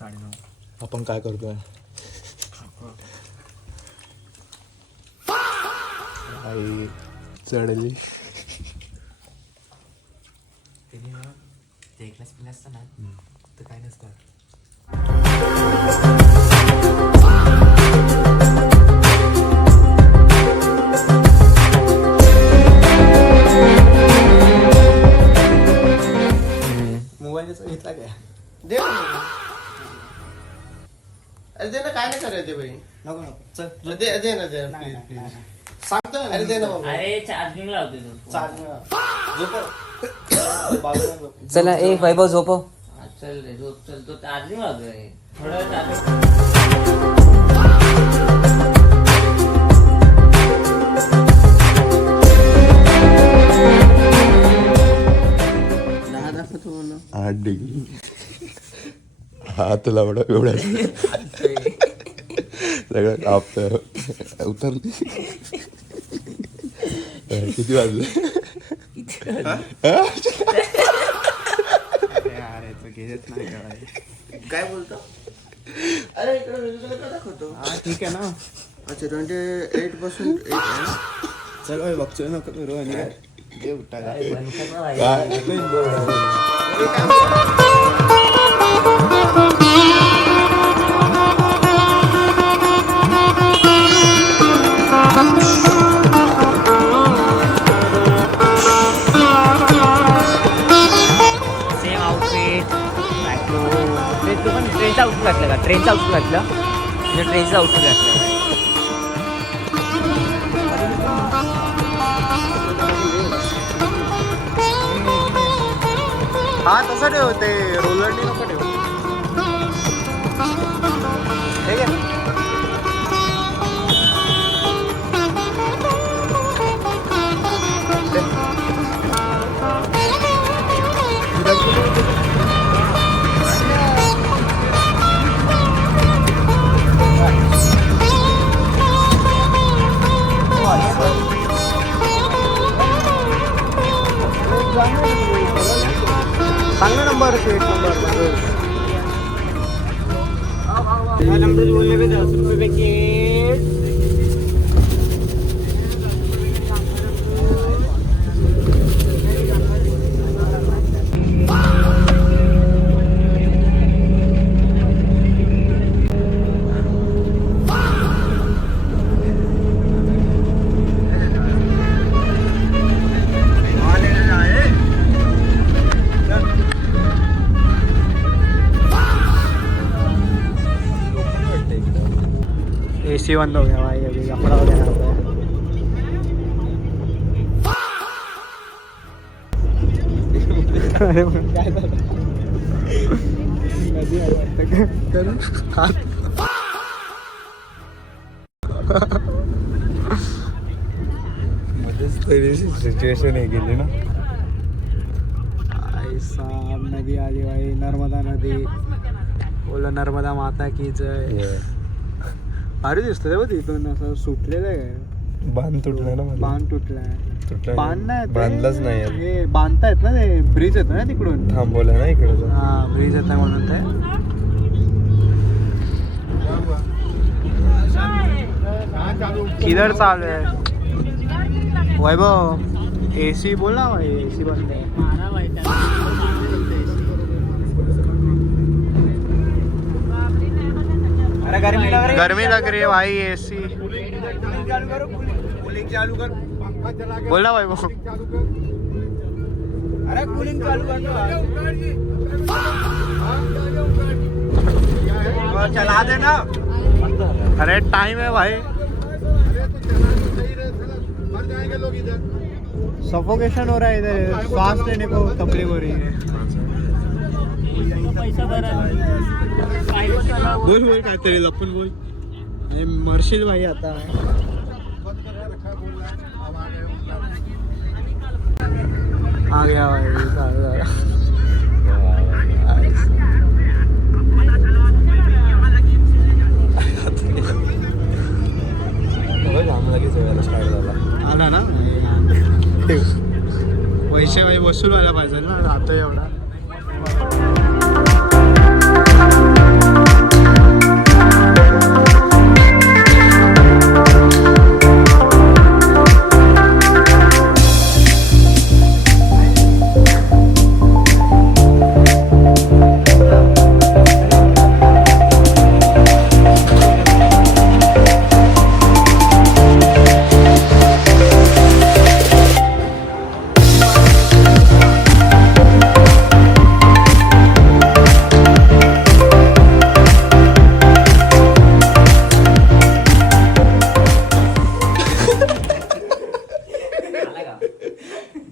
9:30. आपण काय करतोय? आई चढली. ते एकलाच पिला असतं ना तर काय नसतं. मोबाईल घेतला काय? दे ना. अरे दे ना, काय नाही करायचं भाई. नको नको चल. दे ना, दे ना, नाही, प्लीज नाही, प्लीज. नाही. सांगतो ना. अरे दे ना बाबा. अरे चार्जिंग लावते तू. चालेल. चला एक वैभव झोपव. चल रे झोप चल तो आधी वाजतोय थोडा वेळ चालू आठ डिग्री हात लावडा एवढ्या सगळं कापत उतरली किती वाजले काय बोलतो अरे इकडे वेगवेगळं का दाखवतो हा ठीक आहे ना. अच्छा 28 पासून 8 आहे ना? चल भाई बघतोय नको करू आणि दे उठायला. सेम आउटफिट तू पण ट्रेनचा आउटफिट घातला का ट्रेनचा आउटफिट घातला ट्रेनचा आउटफिट घातला हा तसं ठेव ते रोलरनी नको ठेव. ठीक आहे. सांग नंबर सीट नंबर बोलले 10 रुपये पैकेट. एसी बंद हो गया भाई अभी कपड़ा हो गया अरे काय झालं कधी मध्येच तरी सिच्युएशन हे गेली ना साहब नदी आली भाई नर्मदा नदी बोला नर्मदा माता की जय. भारी दिसतंय बघ तिथून असं सुटलेलं आहे बांध तुटलाय ना बांध तुटलाय बांध नाही ते- बांधलाच नाही आहे. हे बांधतायत ना ते ब्रिज येतो ना तिकडून थांबवलं ना इकडे हा ब्रिज येत नाही म्हणून ते किधर चालू आहे वैभव एसी बोल ना भाई एसी बंद आहे. गर्मी लग रही है भाई एसी बोल ना भाई वो अरे कूलिंग चालू कर चला देना. अरे टाइम है भाई सफोकेशन हो रहा है इधर सांस लेने को तकलीफ हो रही है. बोल बोल काहीतरी लपून बोल अरे मरशील भाई आता आ गया भाई लगेच वेळेला स्टार्ट झाला आला ना पैसे भाई वसूल व्हायला पाहिजे ना राहतो एवढा.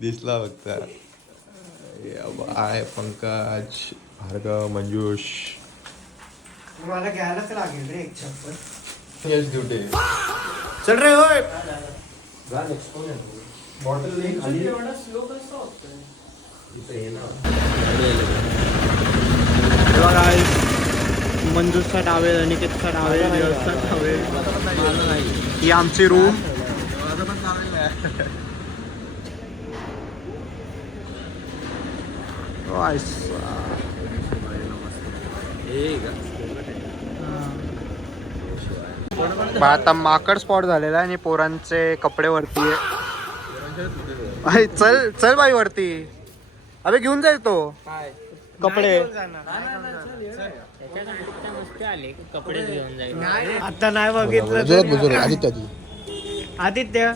दिसला फक्त आहे पंकज भार्गव मंजूष मला घ्यायलाच लागेल रे एक चप्पल. यश ड्युटी चल रे होय. मंजूचा डावेल, अनिकेतचा डावेल, दिवसचा डावेल. ही आमची रूम. आता माकड स्पॉट झालेला आहे आणि पोरांचे कपडे वरती आहे. चल चल बाई वरती. अबे घेऊन जाईल तो कपडे. कपडे घेऊन जाईल. आता नाही बघितलं आदित्य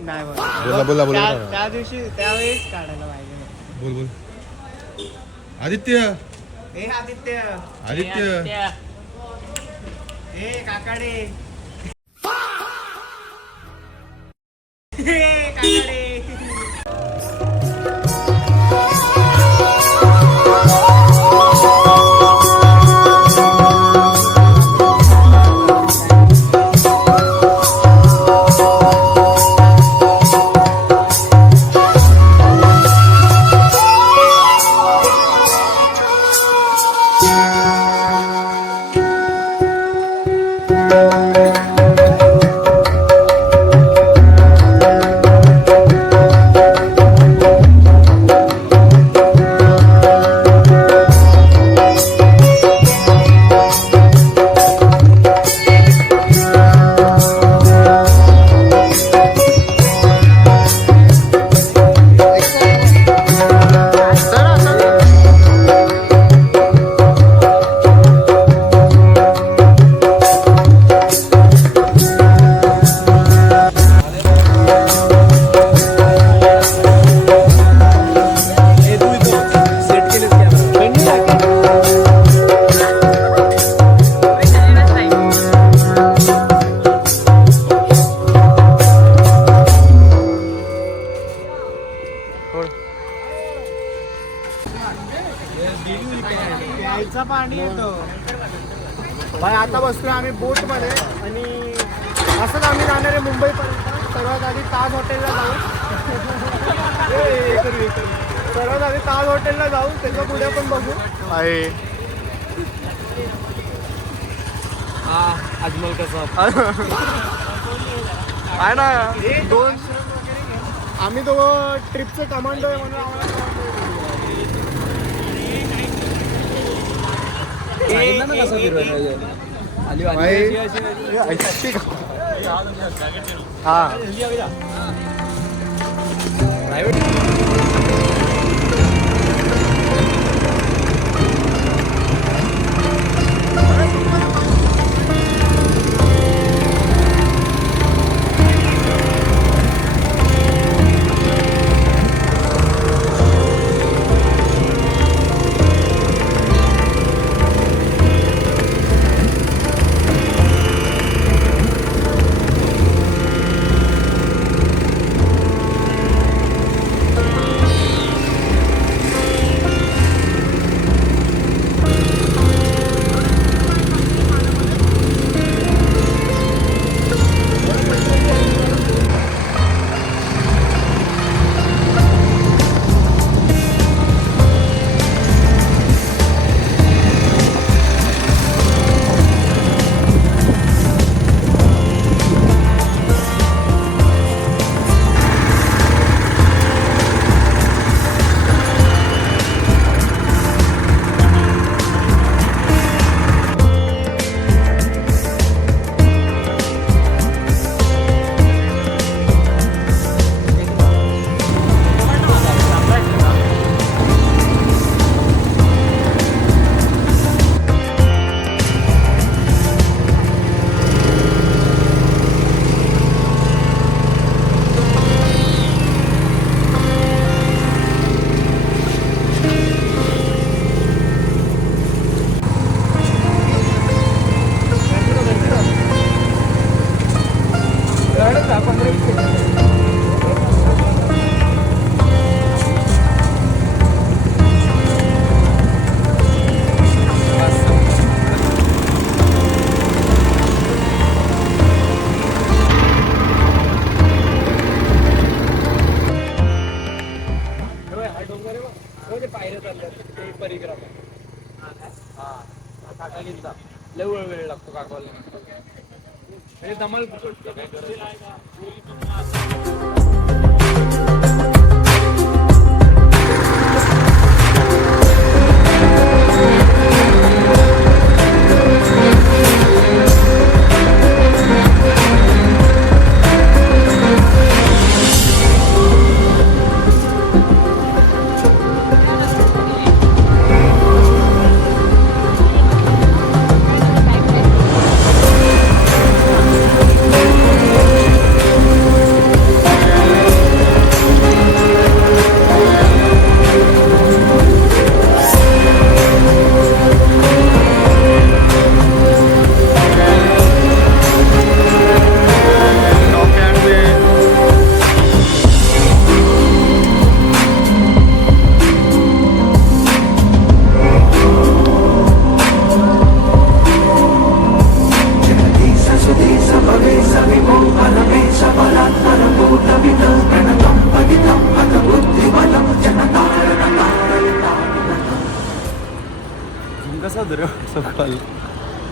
नाही बघितलं. त्या दिवशी त्यावेळेस काढायला पाहिजे. बोल बोल आदित्य हे आदित्य, आदित्य हे काकाडे, हे काकाडे. प्यायचा पाणी येतो भाई. आता बसतोय आम्ही बोट मध्ये आणि असंच आम्ही जाणार आहे मुंबईपर्यंत. सर्वात आधी ताज हॉटेलला जाऊ. सर्वात आधी ताज हॉटेलला जाऊ, त्याच्या पुढे पण बघू. आहे अजमल कसा आहे ना. दोन आम्ही दोघं ट्रिपचे कमांडो आहे म्हणून आम्हाला काकालींचा लय वेळ लागतो काकाला. हे धमाल फुकट काय करायचं.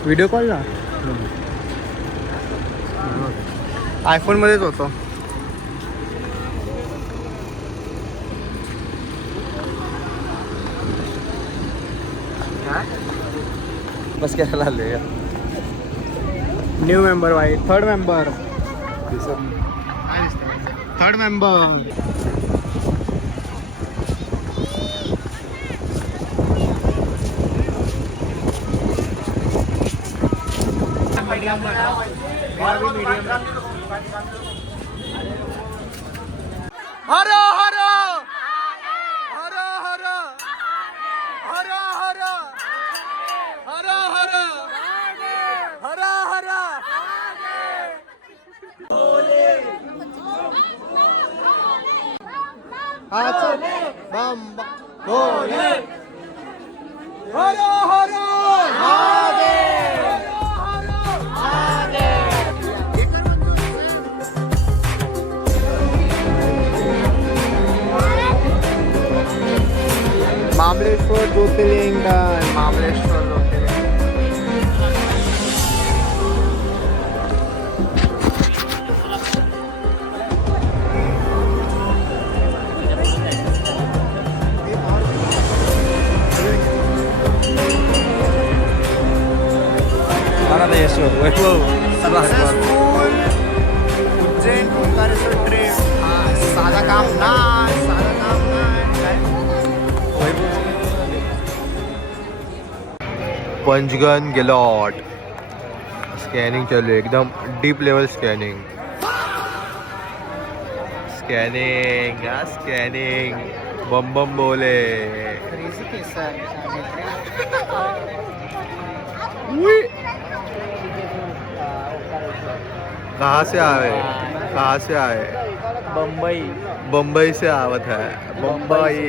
व्हिडिओ कॉल ना आयफोन मध्येच होतो. बस करायला आले न्यू मेंबर भाई. Third member. Third member. हर हर हर हर हर हर हर हर हर हर बम भोले हर हर महाबळेश्वर ज्योतिर्लिंग. महाबळेश्वर ज्योतिर्लिंग. उज्जैन ओंकारेश्वर ट्रिप. साधा काम नाही, साधा काम नाही. पंचगन गेलॉट स्कॅनिंग चालू आहे. एकदम deep level scanning. Scanning scanning बम बम बोले. कहाँ से आए? कहाँ से आए? बम्बई से आवत है. बम्बई.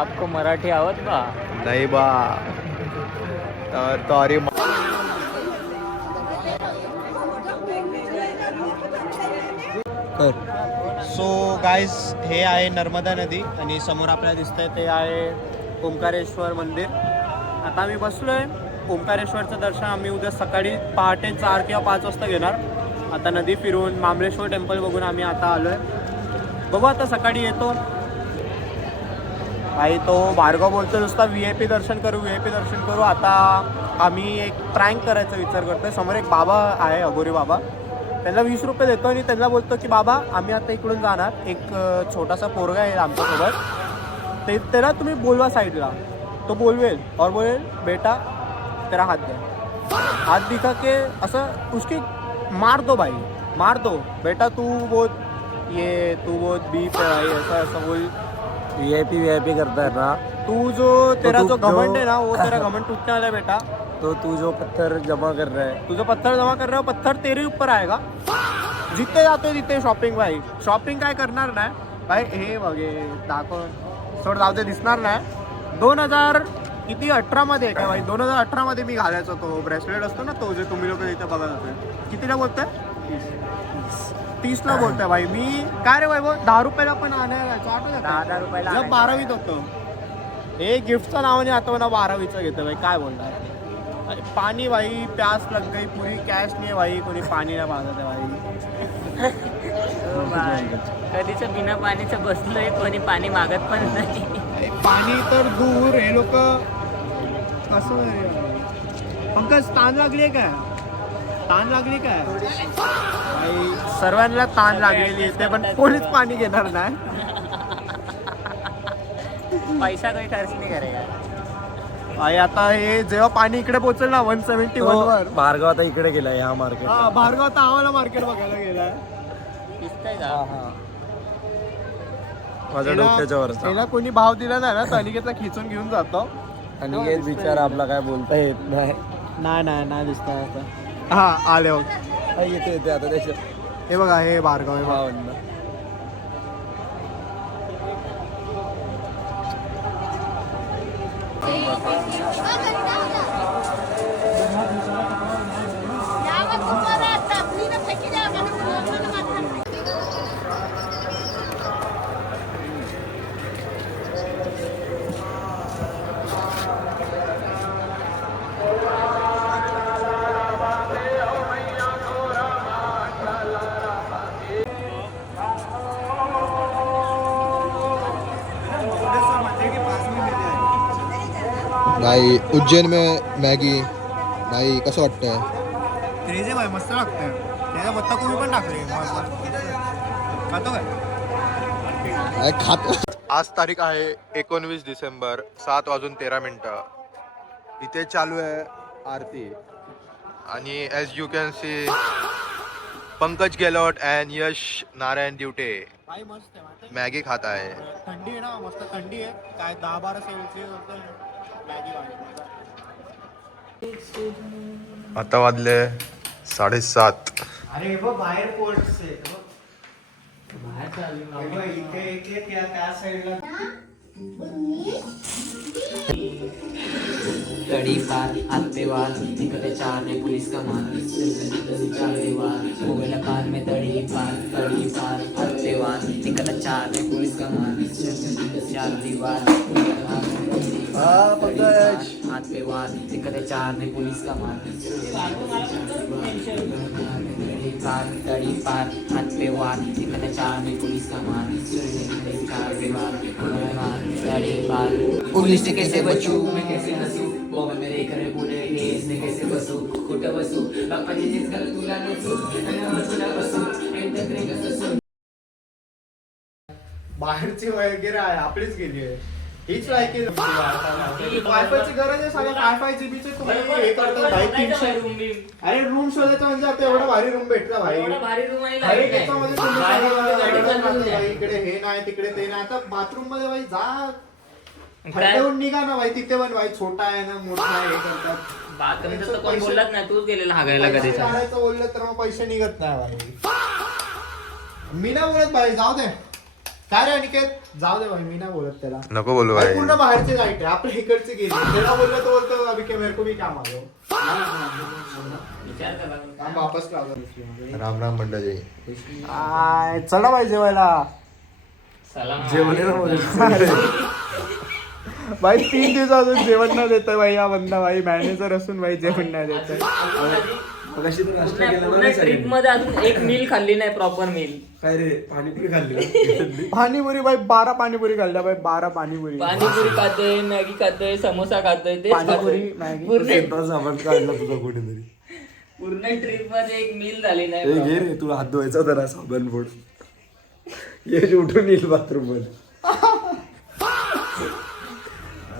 आपको मराठी आवत बा? नहीं बा. तोरी सो गाईज हे आहे नर्मदा नदी आणि समोर आपल्याला दिसतंय ते आहे ओंकारेश्वर मंदिर. आता आम्ही बसलोय. ओंकारेश्वरचं दर्शन आम्ही उद्या सकाळी पहाटे 4 किंवा 5 वाजता घेणार. आता नदी फिरून महाबळेश्वर टेम्पल बघून आम्ही आता आलोय. बघू आता सकाळी येतो. भाई तो भार्गव बोलतो नुसता VIP दर्शन करू, VIP दर्शन करू. आता आम्ही एक प्रँक करायचा विचार करतोय. समोर एक बाबा आहे, अघोरी बाबा. त्यांना 20 रुपये देतो आणि त्यांना बोलतो की बाबा आम्ही आता इकडून जाणार. एक छोटासा पोरगा आहे आमच्यासोबत. त्याला तुम्ही बोलवा साईडला. तो बोलवेल और बोलेल बेटा तेरा हाथ दे. हाथ दिखा के असं उसकी मार दो भाई, मार दो. बेटा तू बहुत ये तू बहुत बीप है भाई, ऐसा ऐसा बोल. VIP करता है ना तू जो तेरा जो घमंड है ना वो तेरा घमंड टूटने वाला है बेटा. तो तू जो पत्थर जमा कर रहा है, तू जो पत्थर जमा कर रहा है पत्थर तेरे ऊपर आएगा. जिथे जातोय तिथे शॉपिंग भाई. शॉपिंग काय करणार नाही भाई. हे बघे दाखव सोड जाऊ दे, दिसणार नाही. 2018 मध्ये काय भाई, 2018 मध्ये मी घालायचो तो ब्रेसलेट असतो ना, तो जे तुम्ही लोक इथे बघत होते. कितीला बोलताय? 30ला बोलताय भाई. मी काय रे भाई 10 रुपयाला पण आणायला 10 रुपयाला जब 12वीत होतो. हे गिफ्टच्या नावाने आता मला 12वीचं घेतं भाई. काय बोलणार पानी भाई, प्यास लग गई पूरी, कैश नहीं है भाई, कोणी पाणी नाही मागत आहे भाई. हो बाय. कधीच बिना पाण्याचं बसलोय, कोणी पाणी मागत पण नाही. पाणी तर दूर, हे लोक कसं. पंकज ताण लागली काय? ताण लागली काय भाई? सर्वांना ताण लागलेली आहे, ते पण कोणीच पाणी घेणार नाही. पैसा काही खर्च नाही करेगा. भाई आता हे जेव्हा पाणी इकडे पोहोचेल ना 171 वर, भार्गव आता इकडे गेला या मार्केट. हा भार्गव आता आम्हाला मार्केट बघायला गेलाय. दिसतंय का? माझ्या डोक्याच्या वरचा. याला कोणी भाव दिला नाही ना, तर अनिकेतला खिचून घेऊन जातो. आणि हे विचार आपला काय बोलता येत नाही. नाही दिसतंय आता. हा आले हो. येते आता त्याच्या हे बघा, हे भार्गव आहे. भावना. भाई उज्जैन में मॅगी भाई कसं वाटतंय? क्रेझी भाई, मस्त लागतंय. त्याचा पत्ता कोणी पण टाकले खातो काय? खातो. आज तारीख आहे 19 डिसेंबर 7:13. इथे चालू आहे आरती आणि as you can see Pankaj Gehlot and Yash Narayan Diwate भाई मस्त आहे माहिती मॅगी खात आहे. आहे. थंडी आहे ना, मस्त थंडी आहे. काय 10-12 सेल्सिअस होतं मॅगी भाई. आता वाजले 7:30. अरे बघ बाहेर पोर्ट्स आहे. बाहेर चालू इथे त्या साईडला कड़ी पार आते वार निकले चार में पुलिस का मार चार दीवार हो गया पार में तड़ी पार आते वार निकले चार में पुलिस का मार चार दीवार आते वार निकले चार में पुलिस का मार तड़ी पार आते वार निकले चार में पुलिस का मार चार दीवार तड़ी पार पुलिस से कैसे बचूं मैं कैसे हंसूं वो मैं मेरे करे पूरे केस में कैसे बसू कुठं बसू बाप्पाची जीत कर तुला नसू तुला बसू बाहेरची वगैरे आहे, आपलीच गेली आहे. हीच लायकी वायफायची गरज आहे. सगळ्या वायफाय जीबीचे तुम्ही हे करता भाई 300. अरे रूम शोधायचं म्हणजे आता एवढा भारी रूम भेटला भाई. भारी रूम आहे अरे त्याच्यामध्ये तुम्ही सगळं भाई, इकडे हे नाही तिकडे ते नाही. आता बाथरूम मध्ये भाई जा, थंडवून निघा ना भाई. तिथे पण भाई छोटा आहे ना मोठा आहे, हे करतात. बाथरूमचं तर कोण बोलत नाही, तूच गेलेला हागायला पैसे कधीच. काढायचं बोललं तर मग पैसे निघत नाही भाई. मी नाही बोलत भाई, जाऊ दे. काय रे अनिकेत, जाऊ दे भाई, मी नाही बोलत त्याला. नको बोलू भाई भाई. पूर्ण बाहेरचे जायट आहे, आपल्या इकडचे गेले. त्याला बोललं तर बोलतो अभी के मेरे को भी काम आलो. विचार करा. काम वापस लावलं. राम राम मंडळी. चला भाई जेवायला. सलाम. भाई 3 दिवसातून जेवण नाही देत भाई हा बंदा. भाई मॅनेजर असून भाई जेवण नाही देत. ट्रिप मध्ये अजून एक मील खाल्ली नाही, प्रॉपर मील. काय रे पाणीपुरी खाल्ली? पाणीपुरी भाई 12 पाणीपुरी खाल्ल्या भाई. 12 पाणीपुरी. पाणीपुरी खातोय, मॅगी खातोय, समोसा खातोय, ते पाणीपुरी मॅगी. सामान काढला तुझा कोणीतरी. पूर्ण ट्रिप मध्ये एक मील झाली ए, नाही. घे रे, तुला हात धुवायचा होता ना, साबण फोड. ये उठून येईल बाथरूम मध्ये.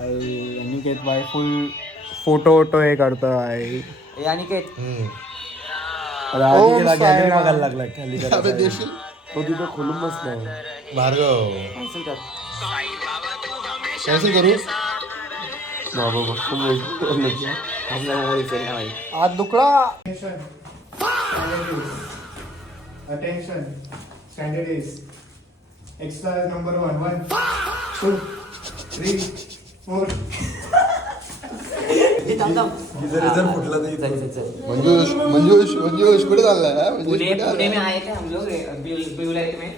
अनिकेत भाई फुल फोटो हे करतो भाई. अनिकेत ओम साईराम. मागायला लागला खाली जरा. अबे देशील? तो तिथं खोलून बसला. भार्गव कॅन्सल करू? बाबा बघ. हात दुखला. Attention standard is exercise number 1 1 2 3 4. जर फुटला मंजूष कुठे चाललाय? पुणे में आए थे हम लोग ब्यूलाइट में.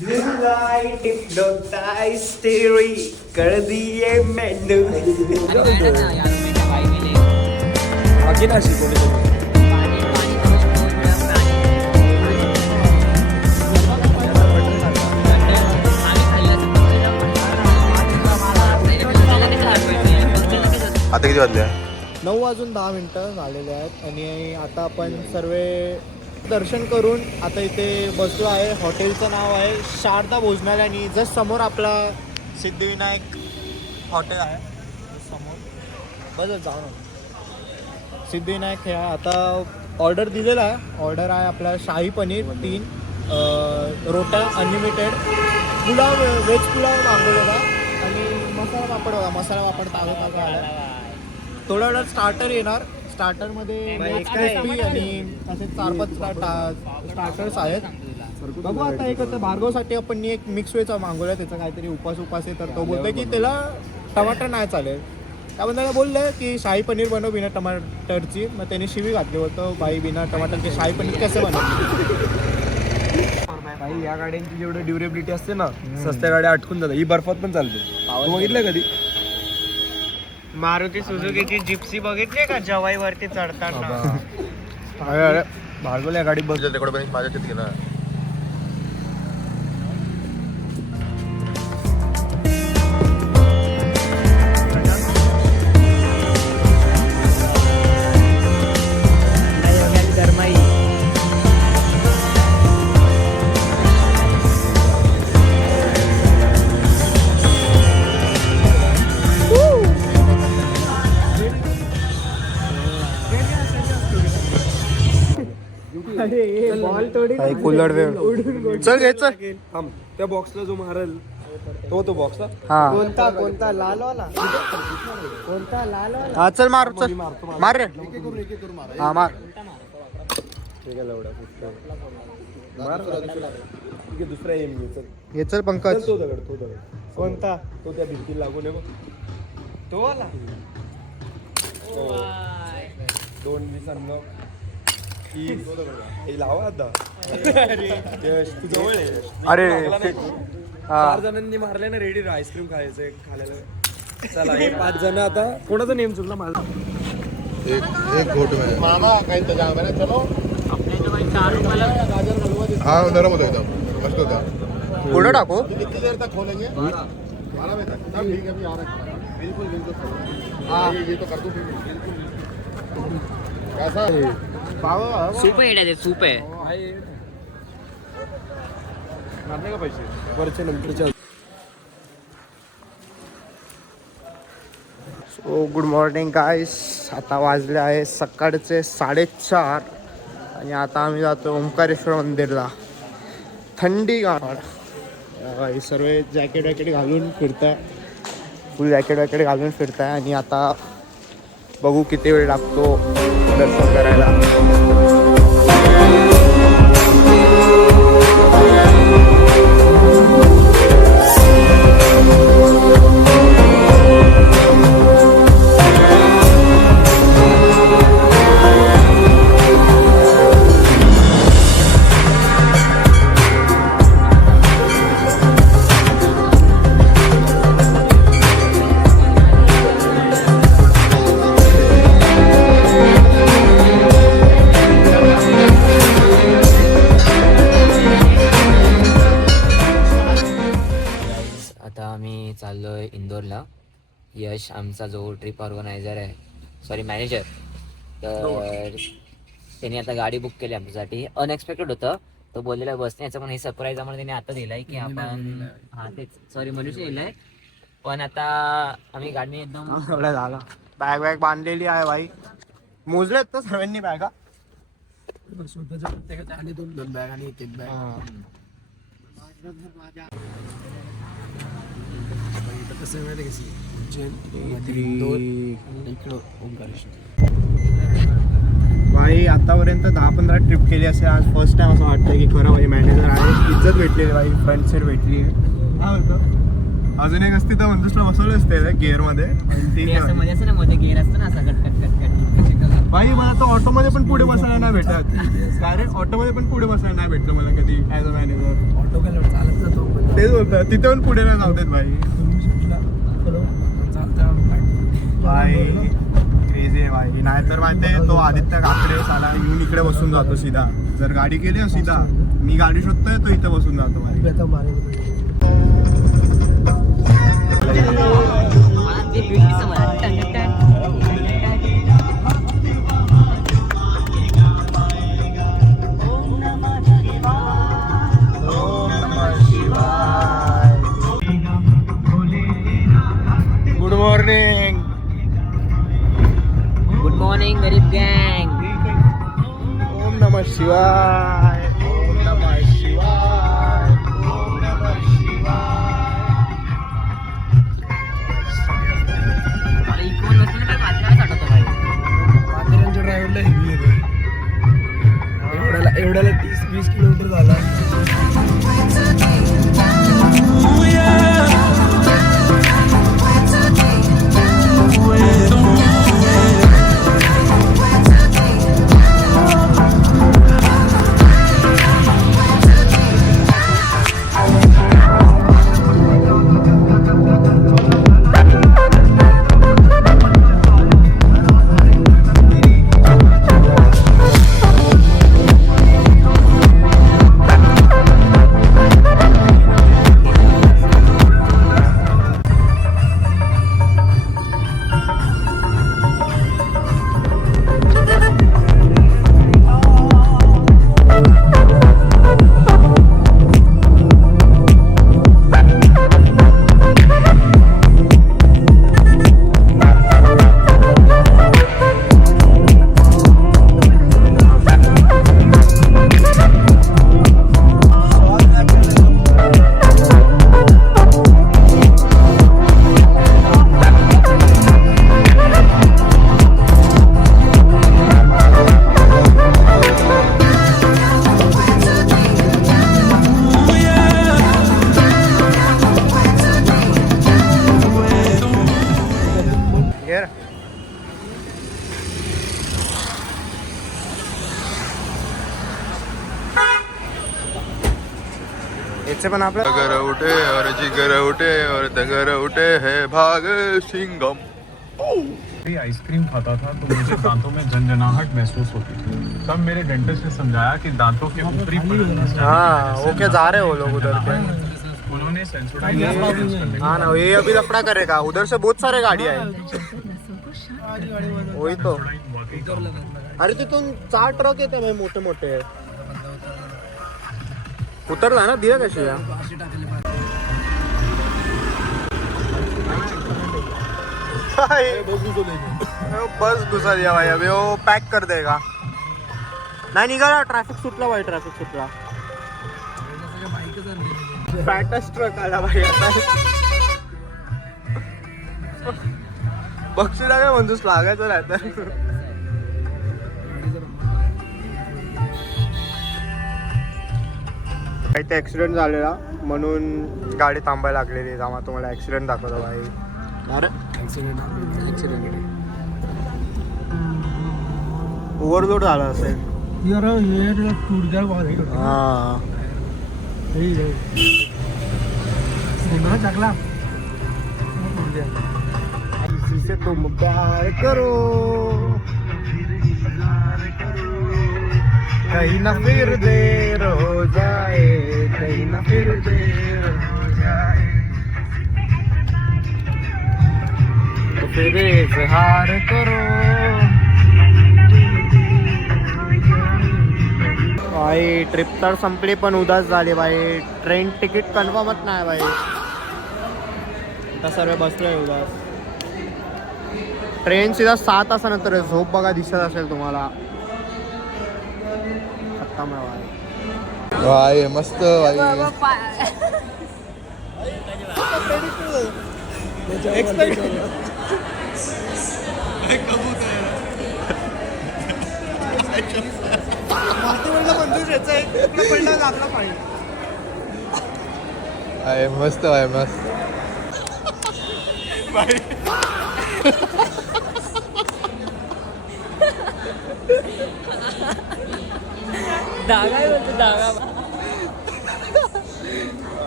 Blue light hypnotized theory. कर दिए मैंने बाकी ना शिकवले आता किती वाजले 9:10 झालेले आहेत आणि आता आपण सर्व दर्शन करून आता इथे बसलो आहे. हॉटेलचं नाव आहे शारदा भोजनालय आणि जस्ट समोर आपला सिद्धिविनायक हॉटेल आहे. समोर बस जाऊ ना सिद्धिविनायक हे आहे. आता ऑर्डर दिलेला आहे. ऑर्डर आहे आपला शाही पनीर 3 रोटा अनलिमिटेड पुलाव व्हेज पुलाव मागवलेला आणि मसाला पापड बघा. मसाला पापड ताजा आला. थोडा वेळात स्टार्टर येणार. स्टार्टरमध्ये क्रिस्पी आणि असे 4-5 स्टार्टर्स आहेत. बघू आता एक आता भार्गवसाठी आपण एक मिक्स वेज मागवला. त्याचा काहीतरी उपास आहे तर तो बोलतोय की त्याला टमाटर नाही चालेल. त्यामुळे त्याला बोललं की शाही पनीर बनव बिना टमाटरची. मग त्याने शिवी घातली होतं बाई बिना टमाटरचे शाही पनीर कसं बनवलं. भाई या गाड्यांची जेवढी ड्युरेबिलिटी असते ना सस्त्या गाड्या अटकून जातात. ही बर्फात पण चालते. तू बघितलं कधी मारुती सुझुकीची जिप्सी बघितली का जवाई वरती चढताना. अरे भार्गवला या गाडी बस रेकॉर्ड पण माझ्याच्यात घेणार. बॉल थोडी कुल्हड वेळ चल घ्यायचं. त्या बॉक्सला जो मारल तो बॉक्स कोणता लाल वाला कोणता लाल वाला. हा चल मार चल मार रे. हा मार. दुसरा एम हे चल पंकज. तो दगड कोणता तो त्या भिंतीला लागून आहे बघ. तो वाला. 2-20 हे लावा आता. तू जवळ आहे. अरे 4 जणांनी मारले ना रेडी आईस्क्रीम खायचं खायला. चला हे 5 जण आता कोणाचा नेम चुकला माझा. एक घोट में मामा का इंतजाम है ना. चलो हाँ नरम होता एकदम मस्त होता. पुढे टाकू. कितनी देर तक खोलेंगे 12 बजे तक. सब ठीक है अभी आ रहा है. बिल्कुल बिल्कुल. हाँ ये तो कर दूँ बिल्कुल. कैसा सूप आहे सूप आहे. मारले का पैसे वरचे नंतरच्या. सो गुड मॉर्निंग गाईस. आता वाजले आहे सकाळचे 4:30 आणि आता आम्ही जातो ओंकारेश्वर मंदिरला. थंडी गार सर्व जॅकेट वॅकेट घालून फिरताय. फुल जॅकेट वॅकेट घालून फिरताय आणि आता बघू किती वेळ लागतो दर्शन करायला. चाललोय इंदोरला. यश आमचा जो ट्रिप ऑर्गनायझर आहे सॉरी मॅनेजर तर त्याने आता गाडी बुक केली आमच्यासाठी. अनएक्सपेक्टेड होतं. तो बोललेला बसने याचं पण हे सरप्राईज आम्हाला त्याने आता दिलाय की आपण हा तेच सॉरी मनुष्य दिलाय. पण आता आम्ही गाडी एकदम एवढा झाला. बॅग वॅग बांधलेली आहे भाई. मोजलेत तर सर्वांनी बॅगा. आणि 2 बॅग आणि 1 बॅग. कसं माहिती कशी भाई आतापर्यंत 10-15 ट्रिप केली असेल. आज फर्स्ट टाइम असं वाटतं की खरं भाई मॅनेजर आहे. इज्जत भेटलेली भाई. फ्रंट सीट भेटली. हा होतं अजून एक असते तर मंजुषला बसवलं असते गिअर मध्ये. मध्ये असं ना मध्ये गेअर असतं ना असं कट भाई मला तर ऑटोमध्ये पण पुढे बसायला नाही भेटत. डायरेक्ट ऑटोमध्ये पण पुढे बसायला नाही भेटलं मला कधी ॲज अ मॅनेजर. ऑटो काय चालत जातो तेच बोलतात तिथे पण पुढे नाही जाऊ देत भाई. भाई क्रेझी आहे भाई. नाहीतर माहिती आहे तो आदित्य काकडे साला येऊन इकडे बसून जातो सीधा. जर गाडी केली सीधा मी गाडी शोधतोय तो इथे बसून जातो भाई. मला ते बीट दिसतं मला. टन टन टन. Good morning. गुड मॉर्निंग गरीब गँग. ओम नमः शिवाय. ओम नमः शिवाय. ओम नमः शिवाय. मला इकडून बसून काय माथेरानच आठवतं भाई. माथेरानच्या ड्रायव्हरला हेवी आहे एवढ्याला 30-20 किलोमीटर झाला. याचे पण आपलं अगर उठे और जिगर उठे और दगर उठे है भाग सिंगम. आइसक्रीम खाता था तो मुझे दांतों में झंझनाहट महसूस होती थी. तब मेरे डेंटिस्ट ने समझाया कि दांतों के ऊपरी परत हाँ ओके जा रहे हो लोग उधर पे. उन्होंने सेंसोडाइज हाँ ना ये अभी लफड़ा करेगा. उधर से बहुत सारे गाड़ियाँ हैं. वही तो. अरे तिथून 4 ट्रक येते भाई मोठे मोठे. उतरला ना दिया कशी या बस घुसा दिया भाई. अभी वो पैक कर देगा. नाही निघाला. ट्रॅफिक सुटला भाई. ट्रॅफिक सुटला. फॅटस्ट ट्रक आला भाई आता. बक्षीला काय म्हणतोस लागायचं राहतं. इथे ॲक्सिडेंट झालेला म्हणून गाडी थांबायला लागलेली. आम्हाला तुम्हाला ॲक्सिडेंट दाखवतो भाई. अरे ओव्हरलोड झाला असेल. हां इसी से तुम प्यार करो कहीं ना फिर देर हो जाए. कहीं ना फिर देर हो जाए तो फिर इजहार करो. भाई ट्रिप तर संपली पण उदास झाली भाई. ट्रेन तिकीट कन्फर्मच नाही भाई. आता सर्व बसलोय उदास. ट्रेन सीधा 6 तासानंतर आहे. झोप बघा दिसत असेल तुम्हाला. भाई मस्त भाई. आहे मस्त आहे मस्त. धागा आहे बोलतो धागा.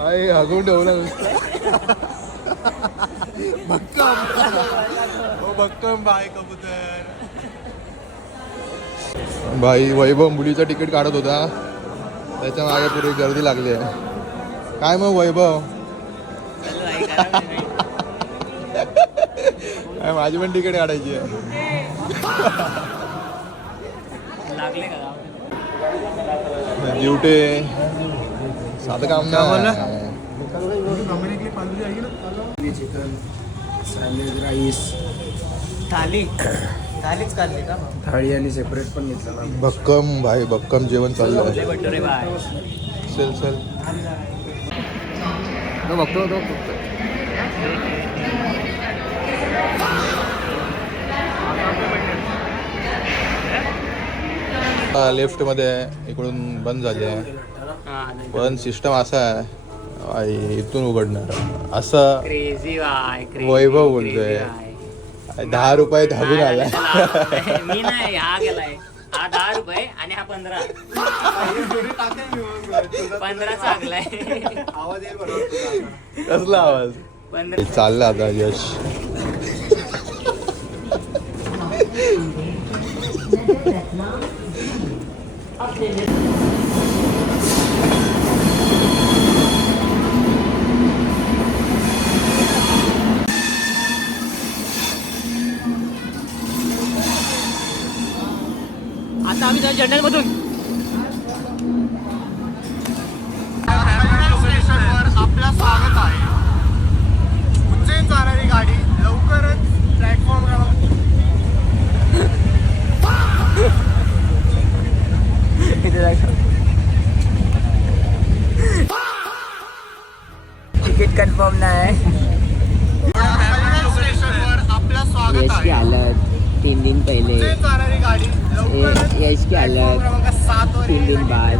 आहे हगून ठेवला भक्कम भाई कबूतर. भाई वैभव मुलीचं तिकीट काढत होता, त्याच्या मागे पुरी गर्दी लागली आहे. काय मग वैभव? काय माझी पण तिकीट काढायची आहे. लागले का ड्युटी साधं काम नाही. चिकन सॅलेड राईस थालीच काढली का थाळी आणि सेपरेट पण घेतला ना. भक्कम भाई भक्कम जेवण चाललंय. भटुरे बाय चल तो बघतो लेफ्ट मध्ये इकडून बंद झाली आहे, पण सिस्टम असा आहे इथून उघडणार असं. क्रेझी बाय वैभव बोलतोय. 10 रुपये धाबून आला. मी नाही, हा गेलाय. हा 10 रुपये आणि हा 15. 15 चांगलाय. कसला आवाज 15 चालला आता यश. आता आम्ही जाऊ जनरल मधून. आपलं स्वागत आहे. उज्जैन जाणारी गाडी लवकरच प्लॅटफॉर्म तिकीट कन्फर्म नाही. स्टेशनवर आपलं स्वागत यश की आहे. हालत 3 दिन पहले, उज्जैन जाणारी गाडी लवकरच यश की हालत क्रमांक 7 वर 3 दिन बाद.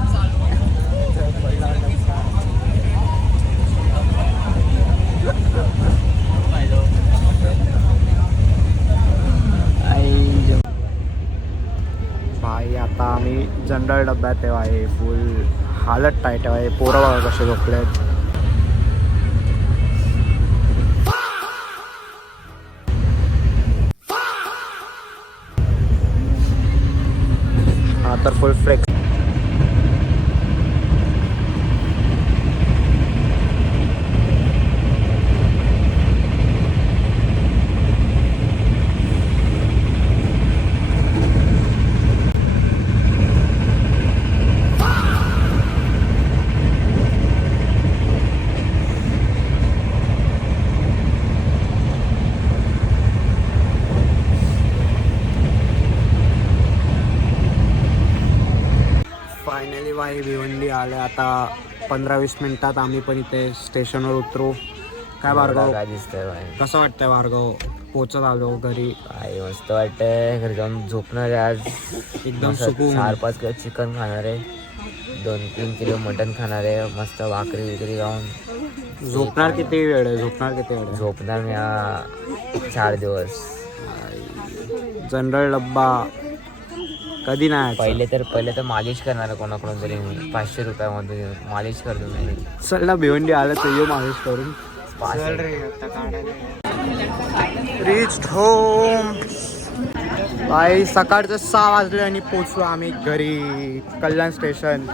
भाई आता आम्ही जनरल डब्यात आहे. फुल हालत टाईट आहे. पोरं बघा कसे झोपलेत. हा तर फुल फ्लेक्स. फायनली भाई भिवंडी आले. आता 15-20 मिनिटात आम्ही पण इथे स्टेशनवर उतरू. काय भार्गव, काय दिसतंय बाई? कसं वाटतंय भार्गव? पोचत आलो घरी. काय मस्त वाटतंय. घरी जाऊन झोपणार आहे आज. एकदम सुकून. 4-5 किलो चिकन खाणार आहे, 2-3 किलो मटन खाणार आहे. मस्त भाकरी विकरी जाऊन झोपणार किती वेळ आहे? झोपणार मी 4 दिवस. जनरल डब्बा कधी नाही. पहिले तर मालिश करणार आहे कोणाकडून तरी मी 500 रुपयामध्ये मालिश करतो मी. चला भिवंडी आलं तर येऊ मालिश करून. Reached home. भाई सकाळचं 6 वाजले आणि पोचलो आम्ही घरी. कल्याण स्टेशन.